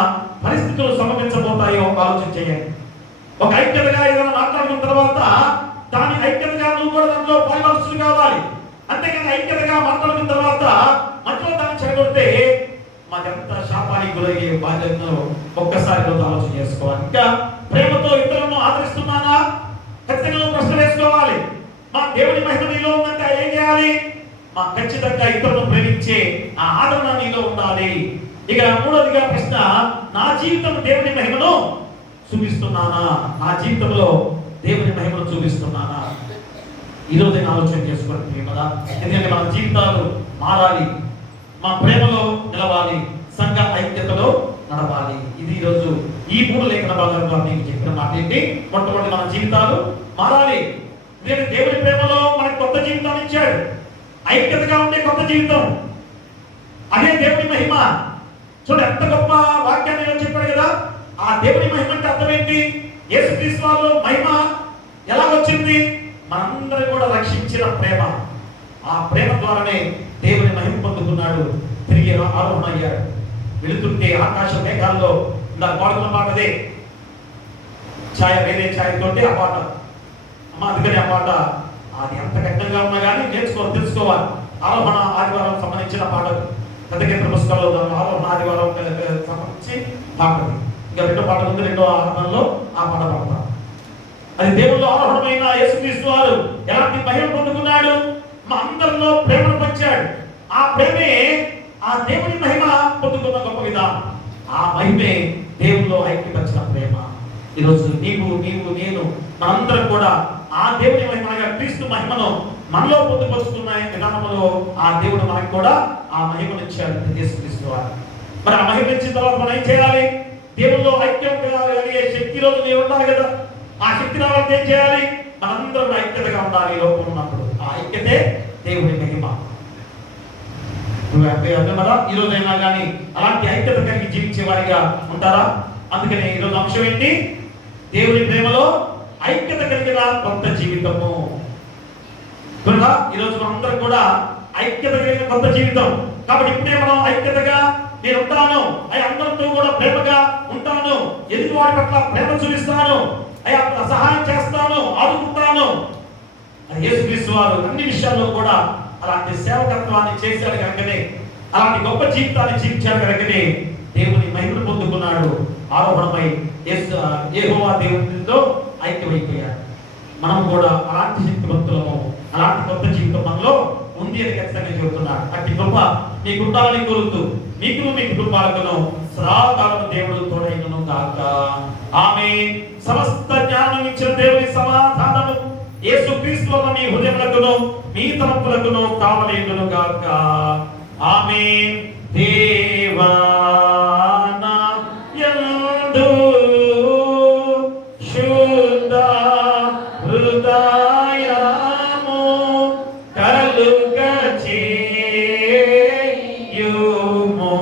పరిస్థితులు సంభవించబోతాయో ఆలోచన చేయండి. ఒక ఐక్యతగా ఏదైనా మాట్లాడుకున్న తర్వాత దాని ఐక్యతగా నువ్వు కూడా దాంట్లో పాల్గొనవలసి కావాలి. అంతేకాని ఐక్యతగా మాట్లాడుకున్న తర్వాత మధ్యలో దాన్ని చెడగొడితే మాకెంత శాపానికి గురయ్యే బాధ్యతను ఒక్కసారి రోజు ఆలోచన చేసుకోవాలి. ఇంకా ప్రేమతో ఇతరులను ఆదరిస్తున్నానా? ఖచ్చితంగా ప్రశ్న వేసుకోవాలి. మా దేవుని మహిమ నీలో ఉందంటే ఏం చేయాలి? మా ఖచ్చితంగా ఇతరులను ప్రేమించే ఆ ఆదరణ నీలో ఉండాలి. ఇక మూడోదిగా ప్రశ్న, నా జీవితం దేవుని మహిమను చూపిస్తున్నానా? నా జీవితంలో దేవుని మహిమను చూపిస్తున్నానా? ఈరోజు నేను ఆలోచన చేసుకోండి కదా. ఎందుకంటే మన జీవితాలు మారాలి, మా ప్రేమలో నిలవాలి, సంఘ ఐక్యతలో నడవాలి. ఇది ఈరోజు ఈ 3 లేఖన భాగాల్లో మీకు చెప్పిన మాట ఏంటి? మొట్టమొదటి మన జీవితాలు మారాలి. ఎందుకంటే దేవుని ప్రేమలో మనకు కొత్త జీవితాన్ని ఇచ్చాడు, ఐక్యతగా ఉండే కొత్త జీవితం. అదే దేవుని మహిమ. చూడండి ఎంత గొప్ప వాక్యాన్ని చెప్పాడు కదా. ఆ దేవుని మహిమ అంటే అర్థం ఏంటి? యేసుక్రీస్తు వారిలో మహిమ ఎలా వచ్చింది? మనందరూ కూడా రక్షించిన ప్రేమ. ఆ ప్రేమ ద్వారానే దేవుని మహిమ పొందుకున్నాడు, తిరిగి ఆరోహణ అయ్యాడు. వెళుతుంటే ఆకాశ మేఘాల్లో ఇలా పాడుకున్న పాట అదే. ఛాయ వేరే ఛాయతోటి ఆ పాట అమ్మ. అందుకని ఆ పాట అది ఎంత కఠినంగా ఉన్నా కానీ తెలుసుకోవాలి. ఆరోహణ ఆదివారం సంబంధించిన పాట. గతకేంద్ర పుస్తకాల్లో ఆరోహణ ఆదివారం సంబంధించి పాట. ఇంకా 2 పాటలు ఉంది, 2వ ఆరాధనలో ఆ పాట పాడతాం. అది దేవుల్లో ఆరోహణమైన యేసుక్రీస్తు వారు ఎలాంటి మహిమ పొందుకున్నాడు? మా అందరిలో ప్రేమను పంచాడు. ఆ ప్రేమే ఆ దేవుని మహిమ పొందుకున్న గొప్ప విధానం. ఆ మహిమే దేవుల్లో ఐక్యపరిచిన ప్రేమ. ఈరోజు నీవు నేను మనందరం కూడా ఆ దేవుని మహిమగా క్రీస్తు మహిమను మనలో పొందుపరుచుకున్న విధానంలో ఆ దేవుడు మనకు కూడా ఆ మహిమను ఇచ్చాడు, యేసుక్రీస్తు వారు. మరి ఆ మహిమ ఇచ్చిన తర్వాత మనం ఏం చేయాలి? దేవుల్లో ఐక్యంగా కలిగే శక్తి రోజు నీవు ఉండాలి కదా. ఆ శక్తి రావాలంటే ఏం చేయాలి? మనందరం ఐక్యతగా ఉండాలి. లోపం ఉన్నప్పుడు ఆ ఐక్యతే దేవుని మహిమ. ఈ రోజైనా కానీ అలాంటి ఐక్యత కలిగి జీవించే వారిగా ఉంటారా? అందుకనే ఈరోజు అంశం ఏంటి? దేవుని ప్రేమలో ఐక్యత కలిగిన కొత్త జీవితము. ఈరోజు మనందరం కూడా ఐక్యత కలిగిన కొత్త జీవితం. కాబట్టి ఇప్పుడే మనం ఐక్యతగా నేను ఉంటాను, అందరితో కూడా ప్రేమగా ఉంటాను, ఎదుటి వారి పట్ల ప్రేమ చూపిస్తాను, సహాయం చేస్తాను, ఆదుకుంటాను. యేసుక్రీస్తు వారు అన్ని విషయాల్లో కూడా అలాంటి సేవకత్వాన్ని చేశాడు కనుకనే, అలాంటి గొప్ప జీవితాన్ని జీవించాడు కనుకనే దేవుని మహిమను పొందుకున్నాడు. ఆరోహణమై యెహోవా దేవునితో ఐక్యమైపోయాడు. మనం కూడా అలాంటి శక్తివంతులము, అలాంటి కొత్త జీవితం మనలో ఉంది అని ఖచ్చితంగా చెబుతున్నాడు. అట్టి కృప మీకు ఉండాలని కోరుతూ మీకు మీ కుటుంబాలకు సదాకాలం దేవుడు తోడైనను గాక. ఆమేన్. సమస్త జ్ఞానం ఇచ్చిన దేవుని సమాధానము యేసుక్రీస్తు వలన మీ హృదయములకును మీ తలంపులకును కావలేనును గాక. ఆమేన్. దేవానా యందు శుద్ధ హృదయము కలుగచేయుము,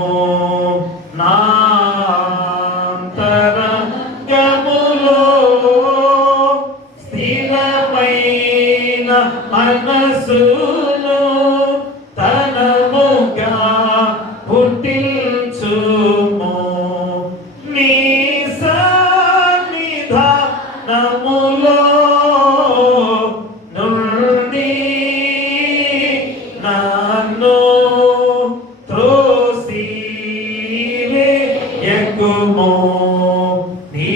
నాంతరంగములో స్థిరమైన మనసును తనముగా పుట్టించుము, నీ సన్నిధానములో నుండి నన్ను త్రోసివేయకుము, నీ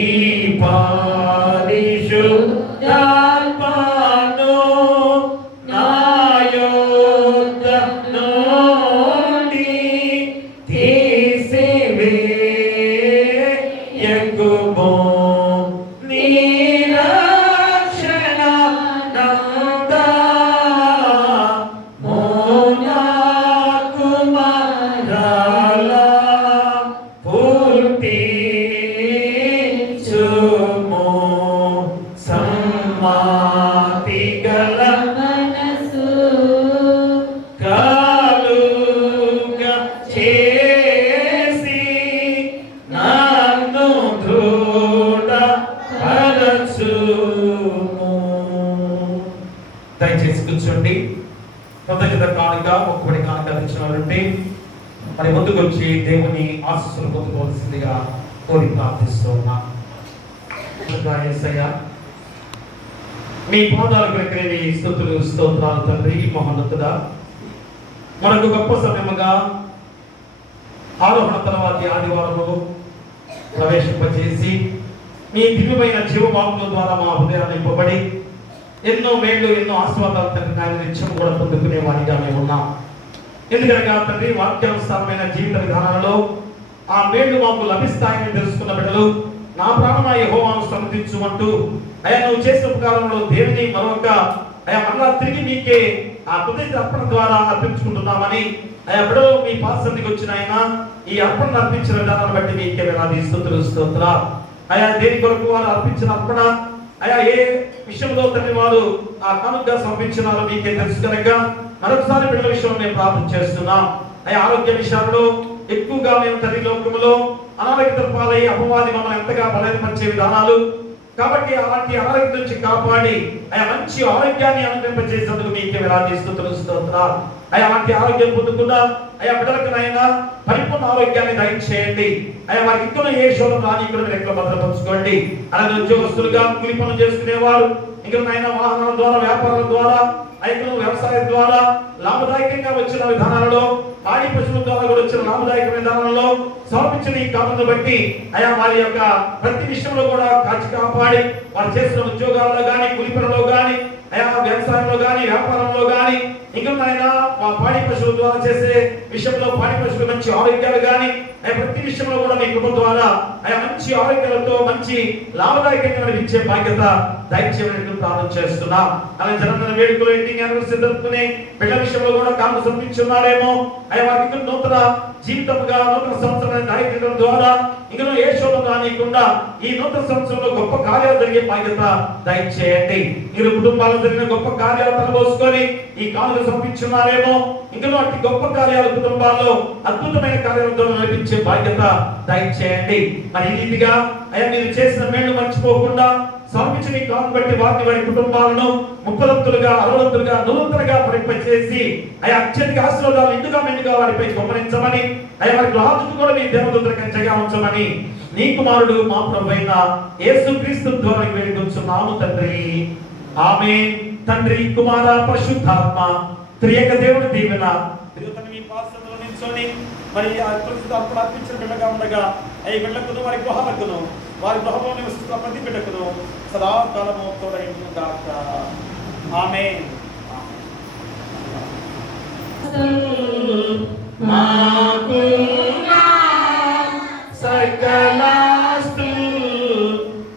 పరిశుద్ధాత్మను నా యొద్ద నుండి తీసివేయకుము, నీ రక్షణ నందము నాకు మరలా పుట్టించుము, సమ్మతి గల మనసు కలుగా చేసి నన్ను దృఢపరచుము. దయచేసి కూర్చోండి. కృతజ్ఞత కానుక మొక్కుబడి కానుక తెచ్చినటువంటి మరి ముందుకు వచ్చి దేవుని ఆశీస్సులు పొందుకోవాల్సిందిగా కోరి ప్రార్థిస్తూ ఉన్నా. యేసయ్య, మీ పాదాలకు ఎక్కడేవి స్తుతులు స్తోత్రాలు తండ్రి మహోన్నతుడా. మనకు గొప్ప సమయముగా ఆరోహణ తర్వాతి ఆదివారము ప్రవేశింపచేసి మీ దివ్యమైన జీవవాక్కుల ద్వారా మా హృదయాన్ని నింపబడి ఎన్నో మేళ్ళు ఎన్నో ఆస్వాదాలు తండ్రి ఆయన నిత్యం కూడా పొందుకునే వారిగా మేము ఉన్నాం. ఎందుకనగా తండ్రి వాక్యానుసారమైన జీవిత విధానాలలో ఆ మేళ్ళు మాకు లభిస్తాయని తెలుసుకున్న బిడ్డలు నా ప్రాణమా యెహోవాను సన్నిధించుమంటూ అయ్యా నువ్వు చేసిన ఉపకారంలో దేవుని మరొక అయ్యా మరలా తిరిగి మీకే ఆ కృతజ్ఞత అర్పణ ద్వారా అర్పించుకుంటున్నామని అయ్యా బిడ్డలు మీ పాసన్నికి వచ్చిన ఆయన ఈ అర్పణ అర్పించిన విధానాన్ని బట్టి మీకే వేలాది స్తుతులు స్తోత్రాలు. అయ్యా దేని కొరకు వారు అర్పించిన అర్పణ అయ్యా ఏ విషయంలో తండ్రి వారు ఆ కానుకగా సమర్పించినారో మీకే తెలుసు కనుక మరొకసారి బిడ్డల విషయంలో మేము ప్రార్థన చేస్తున్నాం. అయ్యా ఆరోగ్య విషయాల్లో ఎక్కువగా మేము తండ్రి లోకములో అనారోగ్యత పాలై అపవాది మమ్మల్ని ఎంతగా బలహీనపరిచే విధానాలు కాబట్టి అలాంటి అనారోగ్యం నుంచి కాపాడి అయ్యా మంచి ఆరోగ్యాన్ని అనుగ్రహింపజేసేందుకు మీకే వేలాది స్తుతులు స్తోత్రాలు. అయ్యా అలాంటి ఆరోగ్యం పొందుకున్నా అయ్యా బిడ్డలకు నాయనా పరిపూర్ణ ఆరోగ్యాన్ని దయచేయండి. అయ్యా వారికి ఇంకా ఏ శోధన రాని ఇక్కడ మీరు ఎక్కడ భద్రపరచుకోండి. అలాగే ఉద్యోగస్తులుగా కూలి పనులు చేసుకునేవారు ఇంకా నాయన వాహనాల ద్వారా వ్యాపారాల ద్వారా అయితే వ్యవసాయం ద్వారా లాభదాయకంగా వచ్చిన విధానాలలో పాడి పశువుల ద్వారా కూడా వచ్చిన లాభదాయక విధానాలలో సమర్పించిన ఈ కాలంలో బట్టి అయా వారి యొక్క ప్రతి విషయంలో కూడా కాచి కాపాడి వారు చేసిన ఉద్యోగాల్లో కానీ కూలి పనుల్లో కానీ అయా వ్యవసాయంలో కానీ వ్యాపారంలో కానీ ఇంకా ఆయన పాడి పశువుల ద్వారా చేసే విషయంలో పాడి పశువులు మంచి ఆరోగ్యాలు కానీ ప్రతి విషయంలో కూడా మీ కృప ద్వారా అయా మంచి ఆరోగ్యాలతో మంచి లాభదాయకంగా నడిపించే బాధ్యత దయచేయమని ప్రార్థన చేస్తున్నాం. అలాగే జన్మదిన వేడుకలు ఎన్నింగ్ యానివర్సరీ జరుపుకునే బిడ్డ విషయంలో కూడా కాను సమర్పించున్నారేమో అయా వారికి నూతన జీవితంగా నూతన సంవత్సరాన్ని దాయడం ద్వారా ఇంకా ఏ శోధన రానియకుండా ఈ నూతన సంవత్సరంలో గొప్ప కార్యాలు జరిగే బాధ్యత దయచేయండి. మీరు కుటుంబాలు జరిగిన గొప్ప కార్యాలు తలబోసుకొని ఈ కానుక సమర్పించున్నారేమో ఇంకా అట్టి గొప్ప కార్యాలు కుటుంబాల్లో అద్భుతమైన కార్యాలతో నడిపించే బాధ్యత దయచేయండి. మరి ఈ రీతిగా అయ్యా మీరు చేసిన మేలు మర్చిపోకుండా సమర్పించిన ఈ కానుక బట్టి వారి కుటుంబాలను ముప్పదంతులుగా అరవదంతులుగా నూరంతులుగా పరిపచేసి అయ్యా అత్యధిక ఆశీర్వాదాలు ఇందుగా మెండుగా వారిపై గమనించమని అయ్యా వారి గృహాలను కూడా మీ దేవదూతల కంచెగా ఉంచమని నీ కుమారుడు మా ప్రభువైన యేసుక్రీస్తు ద్వారా వేడుకొంచున్నాము తండ్రి. ఆమేన్. తండ్రి కుమార పరిశుద్ధాత్మ త్రియేక దేవుని దీవెన మీ పాసంలో నిల్చొని మరి ఆ పరిశుద్ధాత్మ అర్పించిన బిడ్డగా ఉండగా ఈ బిడ్డకును వారి గృహాలకును వారి గృహంలో నివసిస్తున్న ప్రతి బిడ్డకును సదాకాలము తోడైన గాక. ఆమేన్. సకలాస్తు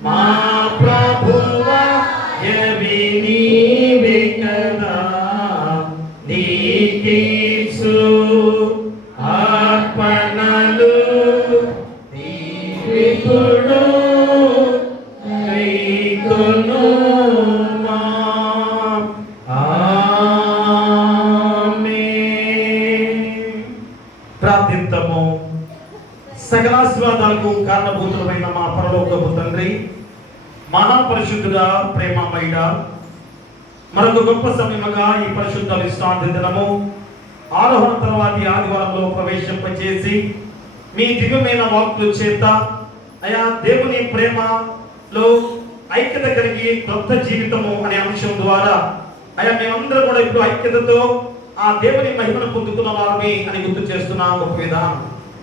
మా ప్రభువా యవిని కదా నీకీసు అర్పణలు నీవిప్పుడు కైకొను మా. ఆమేన్. ప్రార్థిద్దాము. సకలాశీర్వాదాలకు కారణభూతులమైన మా పరలోకపు తండ్రి, మహాపరిశుద్ధుడా, ప్రేమమయుడా, మరొక గొప్ప సమయముగా ఈ పరిశుద్ధ విశ్రాంతి దినము ఆరోహణ తర్వాతి ఆదివారంలో ప్రవేశింపచేసి మీ దివ్యమైన వాక్కుల చేత అయా దేవుని ప్రేమలో ఐక్యత కలిగి కొత్త జీవితము అనే అంశం ద్వారా అయా మేమందరం కూడా ఇప్పుడు ఐక్యతతో ఆ దేవుని మహిమను పొందుతున్న వారమే అని గుర్తు చేస్తున్నా గొప్ప విధానం.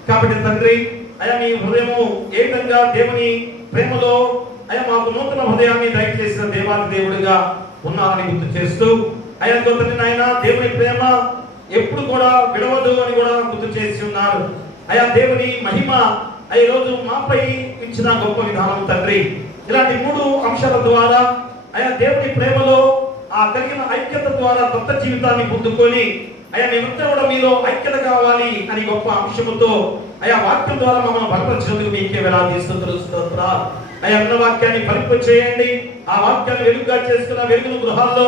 కాబట్టి తండ్రి అయా మీ హృదయము ఏ విధంగా దేవుని ప్రేమలో అయా మాకు నూతన హృదయాన్ని దయచేసిన దేవాది దేవుడిగా ఉన్నారని గుర్తు చేస్తూ అయా తండ్రి నాయన దేవుని ప్రేమ ఎప్పుడు కూడా విడవదు అని కూడా గుర్తు చేసి ఉన్నారు. అయా దేవుని మహిమ ఈ రోజు మాపై ఇచ్చిన గొప్ప విధానం తండ్రి. ఇలాంటి 3 అంశాల ద్వారా అయా దేవుని ప్రేమలో ఆ కలిగిన ఐక్యత ద్వారా కొత్త జీవితాన్ని పొందుకొని అయా మేమంతా కూడా మీలో ఐక్యత కావాలి అని గొప్ప అంశముతో అయా వాక్యం ద్వారా మమ్మల్ని బలపరిచినందుకు మీకే వేలాది స్తుతులు స్తోత్రాలు. అయ్యా ఉన్న వాక్యాన్ని ఫలింప చేయండి. ఆ వాక్యాన్ని వెలుగుగా చేసుకున్న వెలుగును గృహాల్లో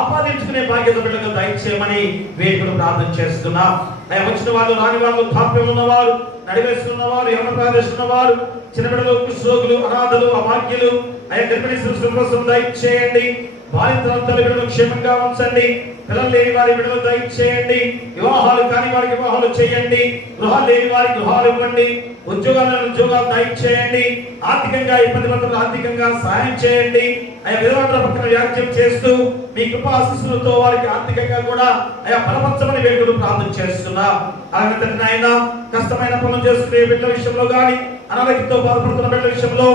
ఆపాదించుకునే బాధ్యత బిడ్డలకు దయచేయమని వేడుకను ప్రార్థన చేస్తున్నాం. అయ్యా వచ్చిన వాళ్ళు రాని వాళ్ళు, ధాప్యం ఉన్నవారు, నడివేస్తున్న వారు, యవన ప్రవేశిస్తున్న వారు, చిన్న బిడ్డలు, కుష్ఠరోగులు, అనాథలు, అభాగ్యులు, అయ్యా గర్భిణీ శిశువుల దయచేయండి. బాలింతల బిడ్డలు క్షేమంగా ఉంచండి. పిల్లలు లేని వారి బిడ్డలు దయచేయండి. వివాహాలు కాని వారికి వివాహాలు చేయండి. గృహాలు లేని వారికి గృహాలు ఇవ్వండి. ఉద్యోగాలు దయచేయండి. ఆర్థికంగా ఇబ్బంది పడుతున్న ఆర్థికంగా సహాయం చేయండి. అయ్యా విధవల పక్కన వ్యాఖ్యం చేస్తూ మీ కృపా ఆశీస్సులతో వారికి ఆర్థికంగా కూడా అయ్యా బలపరచమని వేడుకలు ప్రార్థన చేస్తున్నా. అలాగే నాయన కష్టమైన పనులు చేసుకునే బిడ్డల విషయంలో కానీ, అనారోగ్యంతో బాధపడుతున్న బిడ్డల విషయంలో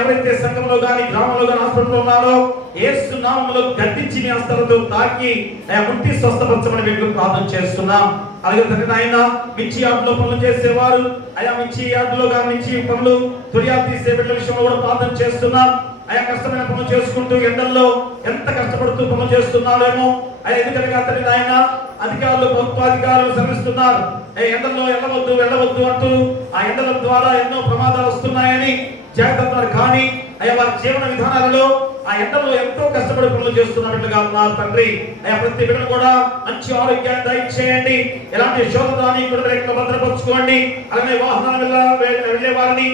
ఎవరైతే సంఘంలో కానీ, గ్రామంలో కానీ, హాస్పిటల్లో ఉన్నారో యేసు నామములో గద్దించి మీ హస్తాలతో తాకి ముట్టి స్వస్థపరచమని వేడుకలు ప్రార్థన చేస్తున్నాం. అలాగే తండ్రి నాయన మిర్చి యార్డులో పనులు చేసేవారు, మిర్చి యార్డులో కానీ మిర్చి పనులు తొలియాలు తీసే బిడ్డల విషయంలో కూడా ప్రార్థన చేస్తున్నాం. కష్టమైన పనులు చేసుకుంటూ ఎండల్లో ఎంత కష్టపడుతూ పనులు చేస్తున్నారేమో ఎందుకనగా తండ్రి నాయన అధికారులు, ప్రభుత్వాధికారులు శ్రమిస్తున్నారు. ఎండల్లో వెళ్ళవద్దు అంటూ ఆ ఎండల ద్వారా ఎన్నో ప్రమాదాలు వస్తున్నాయని జాగ్రత్త. కానీ వారి జీవన విధానాలలో ఆ ఎండల్లో ఎంతో కష్టపడి పనులు చేస్తున్నట్లుగా ఉన్నారు తండ్రి. ప్రతి బిడ్డను కూడా మంచి ఆరోగ్యాన్ని దయచేయండి. ఎలాంటి శోధనాన్ని కూడా భద్రపరచుకోండి. అలాగే వాహనాల వెళ్ళే వారిని,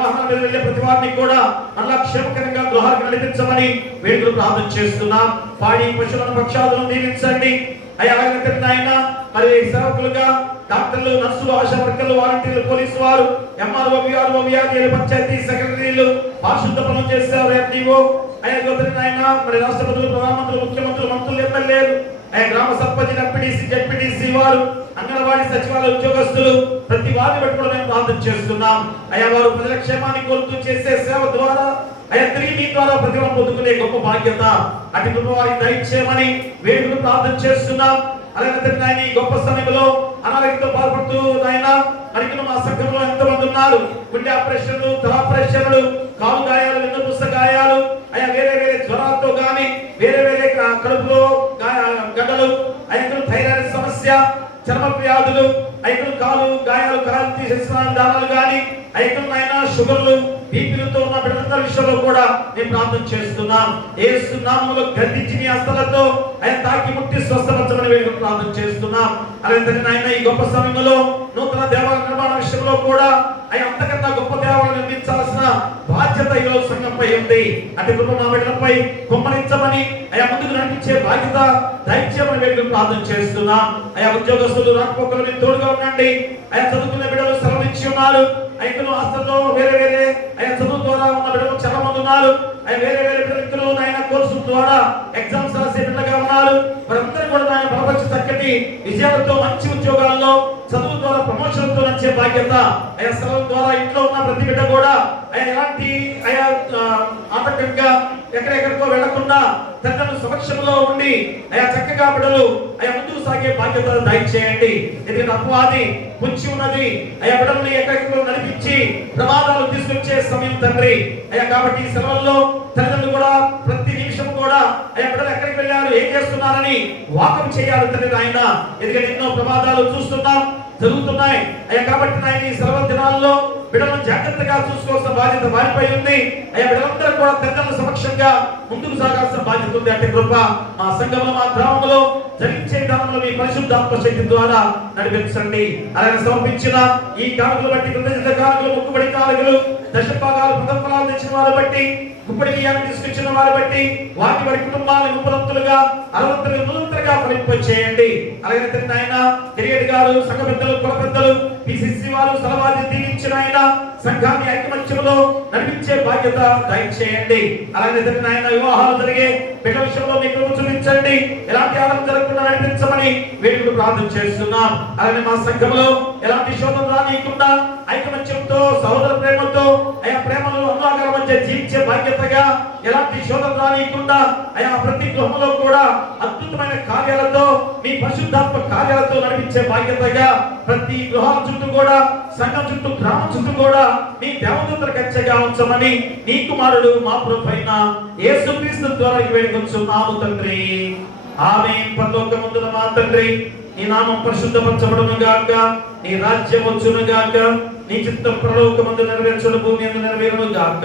వాహనాల మీద వెళ్ళే ప్రతి వారిని కూడా మళ్ళా క్షేమకరంగా గృహానికి నడిపించమని వేడుకలు ప్రార్థన చేస్తున్నాం. పాడి పశువులను, పక్షాదులను దీవించండి. అలాగే ఆయన మరి సేవకులుగా డాక్టర్లు, నర్సులు, ఆశా వర్కర్లు, వాలంటీర్లు, పోలీసు వారు, ఎంఆర్ఓ, విఆర్ఓ, విఆర్ఏలు, పంచాయతీ సెక్రటరీలు, పారిశుద్ధ పనులు చేస్తారు. ఎండిఓ ఆయన మరి రాష్ట్రపతులు, ప్రధానమంత్రులు, ముఖ్యమంత్రులు, మంత్రులు, ఎమ్మెల్యేలు, గ్రామ సర్పంచ్, ఎంపీడీసీ, జెడ్పీటీసీ వారు, అంగన్వాడీ సచివాలయ ఉద్యోగస్తులు, ప్రతి వారిని పెట్టుకుని మేము ప్రార్థన చేస్తున్నాం. వారు ప్రజల క్షేమాన్ని కోరుతూ చేసే సేవ ద్వారా తిరిగి మీ ద్వారా ప్రతిఫలం పొందుకునే గొప్ప బాధ్యత అటు గొప్ప వారికి దయచేయమని వేడుకలు ప్రార్థన చేస్తున్నాం. అలాగే ఆయన ఈ గొప్ప సమయంలో అనారోగ్యంతో బాధపడుతూ ఆయన మరి మా సంఘంలో ఎంతమంది ఉన్నారు. గుండె ఆపరేషన్లు, తల ఆపరేషన్లు, కాలు గాయాలు, వెన్నుపూస గాయాలు, వేరే జ్వరాలతో కానీ, వేరే కడుపులో గడ్డలు, థైరాయిడ్ సమస్య, చర్మ వ్యాధులు, కాలు గాయాలు, కాలు తీసేసిన దానాలు కానీ, షుగర్లు, బీపీలతో ఉన్న బిడ్డలందరి విషయంలో కూడా మేము ప్రార్థన చేస్తున్నాం. యేసు నామములో గద్దించి మీ హస్తాలతో తాకి ముట్టి స్వస్థపరచమని వేడుకలు ప్రార్థన చేస్తున్నాం. అలాగే నాయన ఈ గొప్ప సమయంలో నూతన దేవాలయ నిర్మాణ విషయంలో కూడా అంతకన్నా గొప్ప దేవాలయం నిర్మించాల్సిన బాధ్యత ఈరోజు సంఘంపై ఉంది. అటు కృప మా బిడ్డలపై కుమ్మరించమని ముందుకు నడిపించే బాధ్యత దయచేయమని వేడుకలు ప్రార్థన చేస్తున్నాం. ఉద్యోగస్తులు, రాకపోకలు తోడుగా ఉండండి. చదువుకునే బిడ్డలు సెలవు ఇచ్చి ఉన్నారు. హాస్టల్లో వేరే చదువు ద్వారా ఉన్న బిడ్డలు చాలా మంది ఉన్నారు. వేరే వ్యక్తులు ఆయన కోర్సు ద్వారా ఎగ్జామ్స్ రాసే బిడ్డగా ఉన్నారు. వారందరూ కూడా ఆయన బలపరిచి చక్కటి విజయాలతో మంచి ఉద్యోగాల్లో, చదువు ద్వారా ప్రమోషన్తో వచ్చే బాధ్యత సెలవు ద్వారా ఇంట్లో ఉన్న ప్రతి బిడ్డ కూడా ఎలాంటి ఆటంకంగా ఎక్కడెక్కడికో వెళ్లకుండా తన సమక్షంలో ఉండి చక్కగా బిడ్డలు ముందుకు సాగే బాధ్యత దయచేయండి. ఎందుకంటే అపవాది పుంచి ఉన్నది బిడ్డల్ని ఎక్కడికో నడిపించి ప్రమాదాలు తీసుకొచ్చే సమయం తండ్రి. కాబట్టి ఈ సెలవుల్లో తల్లిదండ్రులు కూడా ప్రతి నిమిషం కూడా బిడ్డలు ఎక్కడికి వెళ్ళారు, ఏం చేస్తున్నారని వాకం చేయాలి తండ్రి ఆయన. ఎందుకంటే ఎన్నో ప్రమాదాలు చూస్తున్నాం, జరుగుతున్నాయి. కాబట్టి ఆయన ఈ సెలవు దినాల్లో బిడ్డలను జాగ్రత్తగా చూసుకోవాల్సిన బాధ్యత వారిపై ఉంది. బిడ్డలందరూ కూడా తల్లిదండ్రుల సమక్షంగా ముందుకు సాగాల్సిన బాధ్యత ఉంది. అంటే కృప మా సంఘంలో, మా గ్రామంలో జరిగించే దానంలో మీ పరిశుద్ధాత్మ శక్తి ద్వారా నడిపించండి. అలాగే సమర్పించిన ఈ కానుకలు బట్టి, కృతజ్ఞత కానుకలు, మొక్కుబడి కానుకలు, దశభాగాలు, ప్రథమ ఫలాలు తెచ్చిన వారు బట్టి, గుప్పడి బియ్యాన్ని తీసుకొచ్చిన వారు బట్టి వారి కుటుంబాలను ముప్పదంతులుగా, అరవంతులుగా, నూరంతలుగా ఫలింపచేయండి. అలాగే తండ్రి ఆయన గిరిగడి గారు, సంఘ పెద్దలు, కుల పెద్దలు, పిసిసి వారు, సలవాది దీవించిన ఆయన సంఘాన్ని ఐకమత్యంలో నడిపించే బాధ్యత దయచేయండి. అలాగే తండ్రి ఆయన వివాహాలు జరిగే బిడ్డ విషయంలో మీ కృప చూపించండి. ఎలాంటి ఆనందం జరగకుండా నడిపించమని వేడుకలు ప్రార్థన చేస్తున్నాం. అలాగే మా సంఘంలో ఎలాంటి శోధన రానియకుండా ఐకమత్యంతో, సహోదర ప్రేమతో, ప్రేమలు, అనురాగాల మధ్య జీవించే బాధ్యతగా, ఎలాంటి శోధన రానియకుండా ప్రతి గృహంలో కూడా అద్భుతమైన కార్యాలతో, మీ పరిశుద్ధాత్మ కార్యాలతో నడిపించే బాధ్యతగా ప్రతి గృహాల చుట్టూ కూడా, సంఘం చుట్టూ, గ్రామం చుట్టూ కూడా మీ దేవదూతల కంచెగా ఉంచమని నీ కుమారుడు మా ప్రభువైన యేసుక్రీస్తు ద్వారా వేడుకొంచున్నాము తండ్రి. ఆమేన్. పరలోకమందున మా తండ్రి, నీ నామం పరిశుద్ధపరచబడును గాక, నీ రాజ్యం వచ్చును గాక, నీ చిత్తం పరలోకమందు నెరవేర్చును, భూమి యందు నెరవేరును గాక.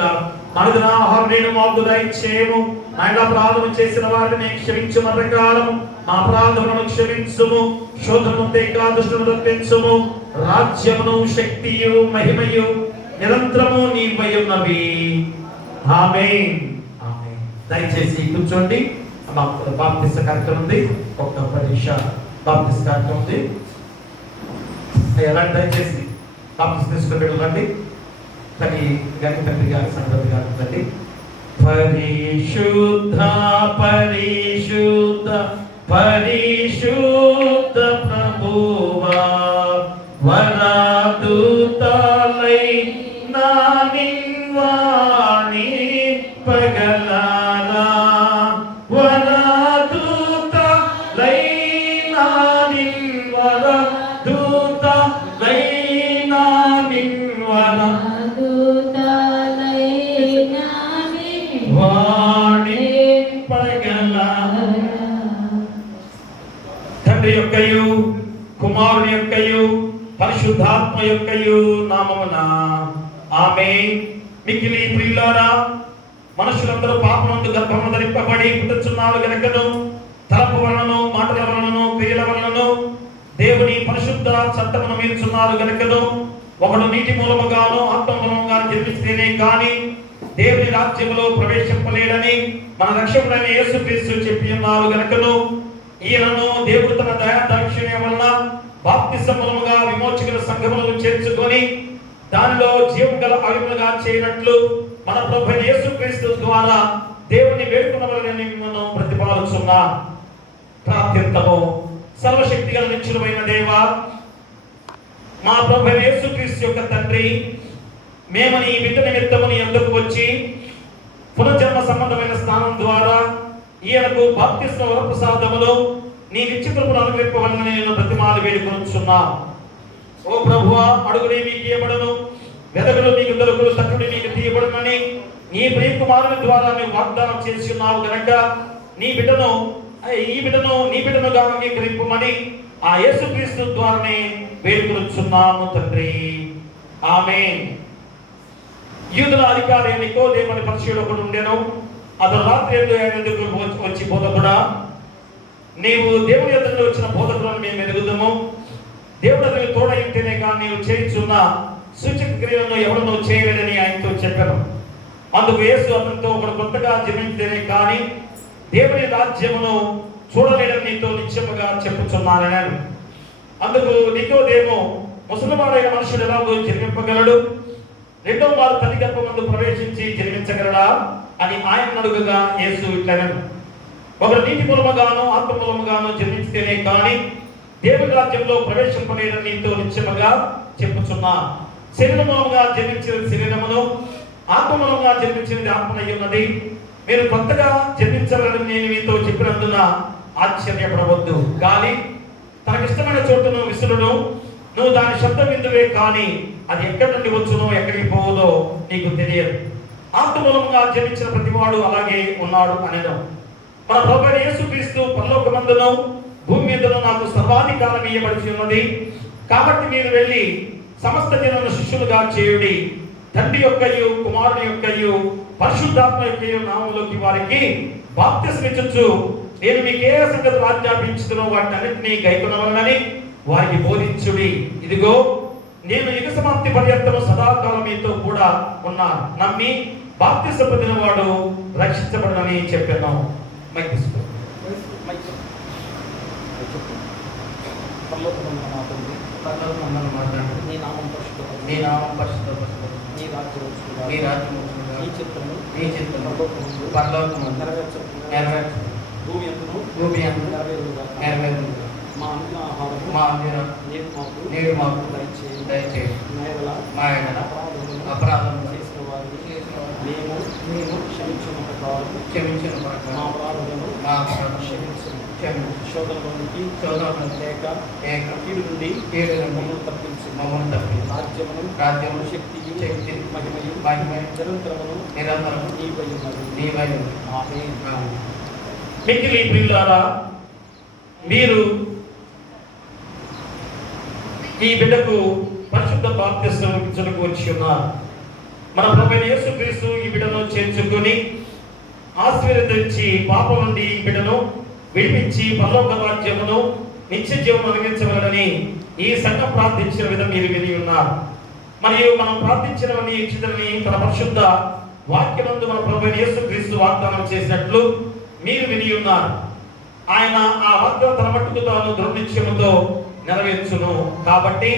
నలుగున ఆహారం నేను మాకు దయచేయము. ఆయన అపరాధము చేసిన వారిని క్షమించు ప్రకారము మా అపరాధములను క్షమించుము. శోధన నుండి దుష్టులను రక్షించుము. రాజ్యమును శక్తియు మహిమయు నిరంతరము నీవై ఉన్నవి. ఆమేన్. ఆమేన్. దయచేసి కూర్చోండి. బాప్తిస్మ కార్యక్రమం ఉంది. ఒక్క 10 నిమిషాలు బాప్తిస్మ కార్యక్రమం ఉంది. ఎలా దయచేసి బాప్తిస్మ తీసుకుని వెళ్ళండి. తల్లి గారి తండ్రి గారి సంగతి గారి తండ్రి. పరిశుద్ధ పరిశుద్ధ పరిశుద్ధ ప్రభువా వరదూతలై నానివాణి పగలారా వరదూతలై నానివర దూతలై నానివర వాణి పగలారా. తండ్రి యొక్కయు కుమారుని యొక్కయు పరిశుద్ధాత్మ యొక్కయు నామమున ఆమేన్. మిక్కిలి ప్రియులారా, మనుషులందరూ పాపమందు గర్భమున ధరింపబడి పుట్టుచున్నారు గనుకను తలపు వలనను మాటల వలనను క్రియల వలనను దేవుని పరిశుద్ధ చట్టమును మీరుచున్నారు గనుకను ఒకడు నీటి మూలముగాను ఆత్మ మూలముగాను జన్మిస్తేనే కానీ దేవుని రాజ్యములో ప్రవేశింపలేడని మన రక్షకుడైన యేసుక్రీస్తు చెప్పి ఉన్నారు గనుకను ఈయనను దేవుడు తన దయా దాక్షిణ్యం వలన బాప్తిస్మ మూలముగా విమోచకుల సంఘములను చేర్చుకొని దానిలో జీవం గల అవిములుగా చేయనట్లు మన ప్రభువైన యేసుక్రీస్తు ద్వారా దేవుని వేడుకొనవలెనని మిమ్మల్ని ప్రతిపాదిస్తున్నాం. ప్రార్థిద్దాము. సర్వశక్తి గల నిత్యుడైన దేవా, మా ప్రభువైన యేసుక్రీస్తు యొక్క తండ్రి, మేము నీ బిడ్డ నిమిత్తము నీ యొద్దకు వచ్చి పునర్జన్మ సంబంధమైన స్నానం ద్వారా ఈయనకు బాప్తిస్మ వరప్రసాదములో నీ నిత్యకృపను అనుగ్రహింపవలెనని నేను బ్రతిమాలి వేడుకొనుచున్నా. ఓ ప్రభువా, అడుగుడి మీకు ఇయ్యబడును, వెదకుడు మీకు దొరుకును, తట్టుడి మీకు తీయబడునని నీ ప్రియకుమారుని ద్వారా నీవు వాగ్దానం చేసి ఉన్నావు గనక ఈ బిడ్డను నీ బిడ్డనుగా అంగీకరింపమని ఆ యేసుక్రీస్తు ద్వారానే వేడుకొనుచున్నాము తండ్రి. ఆమేన్. యూదుల అధికారి నికోదేమని పరిచయుడు ఒకడు ఉండెను. అతను రాత్రి ఎందుకు వచ్చి బోధకుడా, నీవు దేవుని యొద్దకు వచ్చిన బోధకులను మేము ఎరుగుదము. దేవుడు అతనికి తోడైంటేనే కానీ నీవు చేయించున్న సూచక క్రియలను ఎవడనూ చేయలేదని ఆయనతో చెప్పాను. అందుకు యేసు అతనితో ఒకడు కొత్తగా జన్మించితేనే కానీ దేవుని రాజ్యమును చూడలేడని నీతో నిశ్చయముగా చెప్పుచున్నానని. అందుకు నికోదేము, ముసలివాడైన మనుషుడు ఎలాగో జన్మింపగలడు? రెండో వారు తల్లి గర్భమందు ప్రవేశించి జన్మించగలడా అని ఆయన అడుగగా యేసు ఇట్లనెను, ఒకరు నీటి మూలముగాను ఆత్మ మూలముగాను జన్మించితేనే కానీ దేవుని రాజ్యంలో ప్రవేశింపలేదని నీతో నిశ్చయముగా చెప్పుచున్నా. శరీర మూలముగా జన్మించిన శరీరమును, ఆత్మ మూలముగా జన్మించినది ఆత్మనై ఉన్నది. మీరు కొత్తగా జన్మించాలని నేను మీతో చెప్పినందున ఆశ్చర్యపడవద్దు. గాలి తనకిష్టమైన చోటును విసురును, నువ్వు దాని శబ్దం విందువే కానీ అది ఎక్కడి నుండి వచ్చునో ఎక్కడికి పోవదో నీకు తెలియదు. ఆత్మ మూలముగా జన్మించిన ప్రతివాడు అలాగే ఉన్నాడు అనెను. మన ప్రభువైన యేసుక్రీస్తు పరలోకమందును భూమి మీదను నాకు సర్వాధికారం ఇయ్యబడి ఉన్నది. కాబట్టి మీరు వెళ్ళి సమస్త జనులను శిష్యులుగా చేయుడి. తండ్రి యొక్కయు కుమారుని యొక్కయు పరిశుద్ధాత్మ యొక్కయు నామములోకి వారికి బాప్తిస్మ ఇచ్చుచు నేను మీకు ఏ సంగతులు ఆజ్ఞాపించుతున్నో వాటిని అన్నింటినీ గైకొనవలెనని వారికి బోధించుడి. ఇదిగో నేను యుగ సమాప్తి పర్యంతము సదాకాలం మీతో కూడా ఉన్నాను. నమ్మి బాప్తిస్మ పొందిన వాడు రక్షించబడనని చెప్పాను. మైక్ తీసుకో. నీ నామం పరిశుద్ధపరచబడును. నీ రాజ్యం వచ్చుగాక. నీ చిత్తము పరలోకమందు నెరవేర్చు. భూమి యందు నెరవేరుగాక. మా అనుదిన నేడు మాకు దయచేయి. మా యెడల అపరాధం చేసిన వారిని మేము క్షమించిన ప్రకారం మా అపరాధములను క్షమించు. శోధనలోనికి ఏక కీడు నుండి మమ్మల్ని తప్పించు. రాజ్యమును శక్తి మహిమయు నిరంతరము నీవై ఉన్నది. ఆమేన్. మిక్కిలి ప్రియులారా, మీరు ఈ బిడ్డకు పరిశుద్ధ బాప్తిస్మం ఇచ్చుటకు వచ్చి ఉన్నారు. మన ప్రభువైన యేసుక్రీస్తు ఈ బిడ్డను చేర్చుకొని ఆశీర్వదించి పాపం నుండి ఈ బిడ్డను విడిపించి పరలోక రాజ్యమును నిత్య జీవనం అనుగ్రహించగలరని ఈ సంఘం ప్రార్థించిన విధం మీరు విని ఉన్నారు. మరియు మనం ప్రార్థించినవని ఇచ్చిదని తన పరిశుద్ధ వాక్యమందు మన ప్రభువైన యేసుక్రీస్తు వాగ్దానం చేసినట్లు మీరు విని ఉన్నారు. ఆయన ఆ వాగ్దానం తన మట్టుకు తాను దృఢ నిశ్చయముతో నెరవేర్చును. కాబట్టి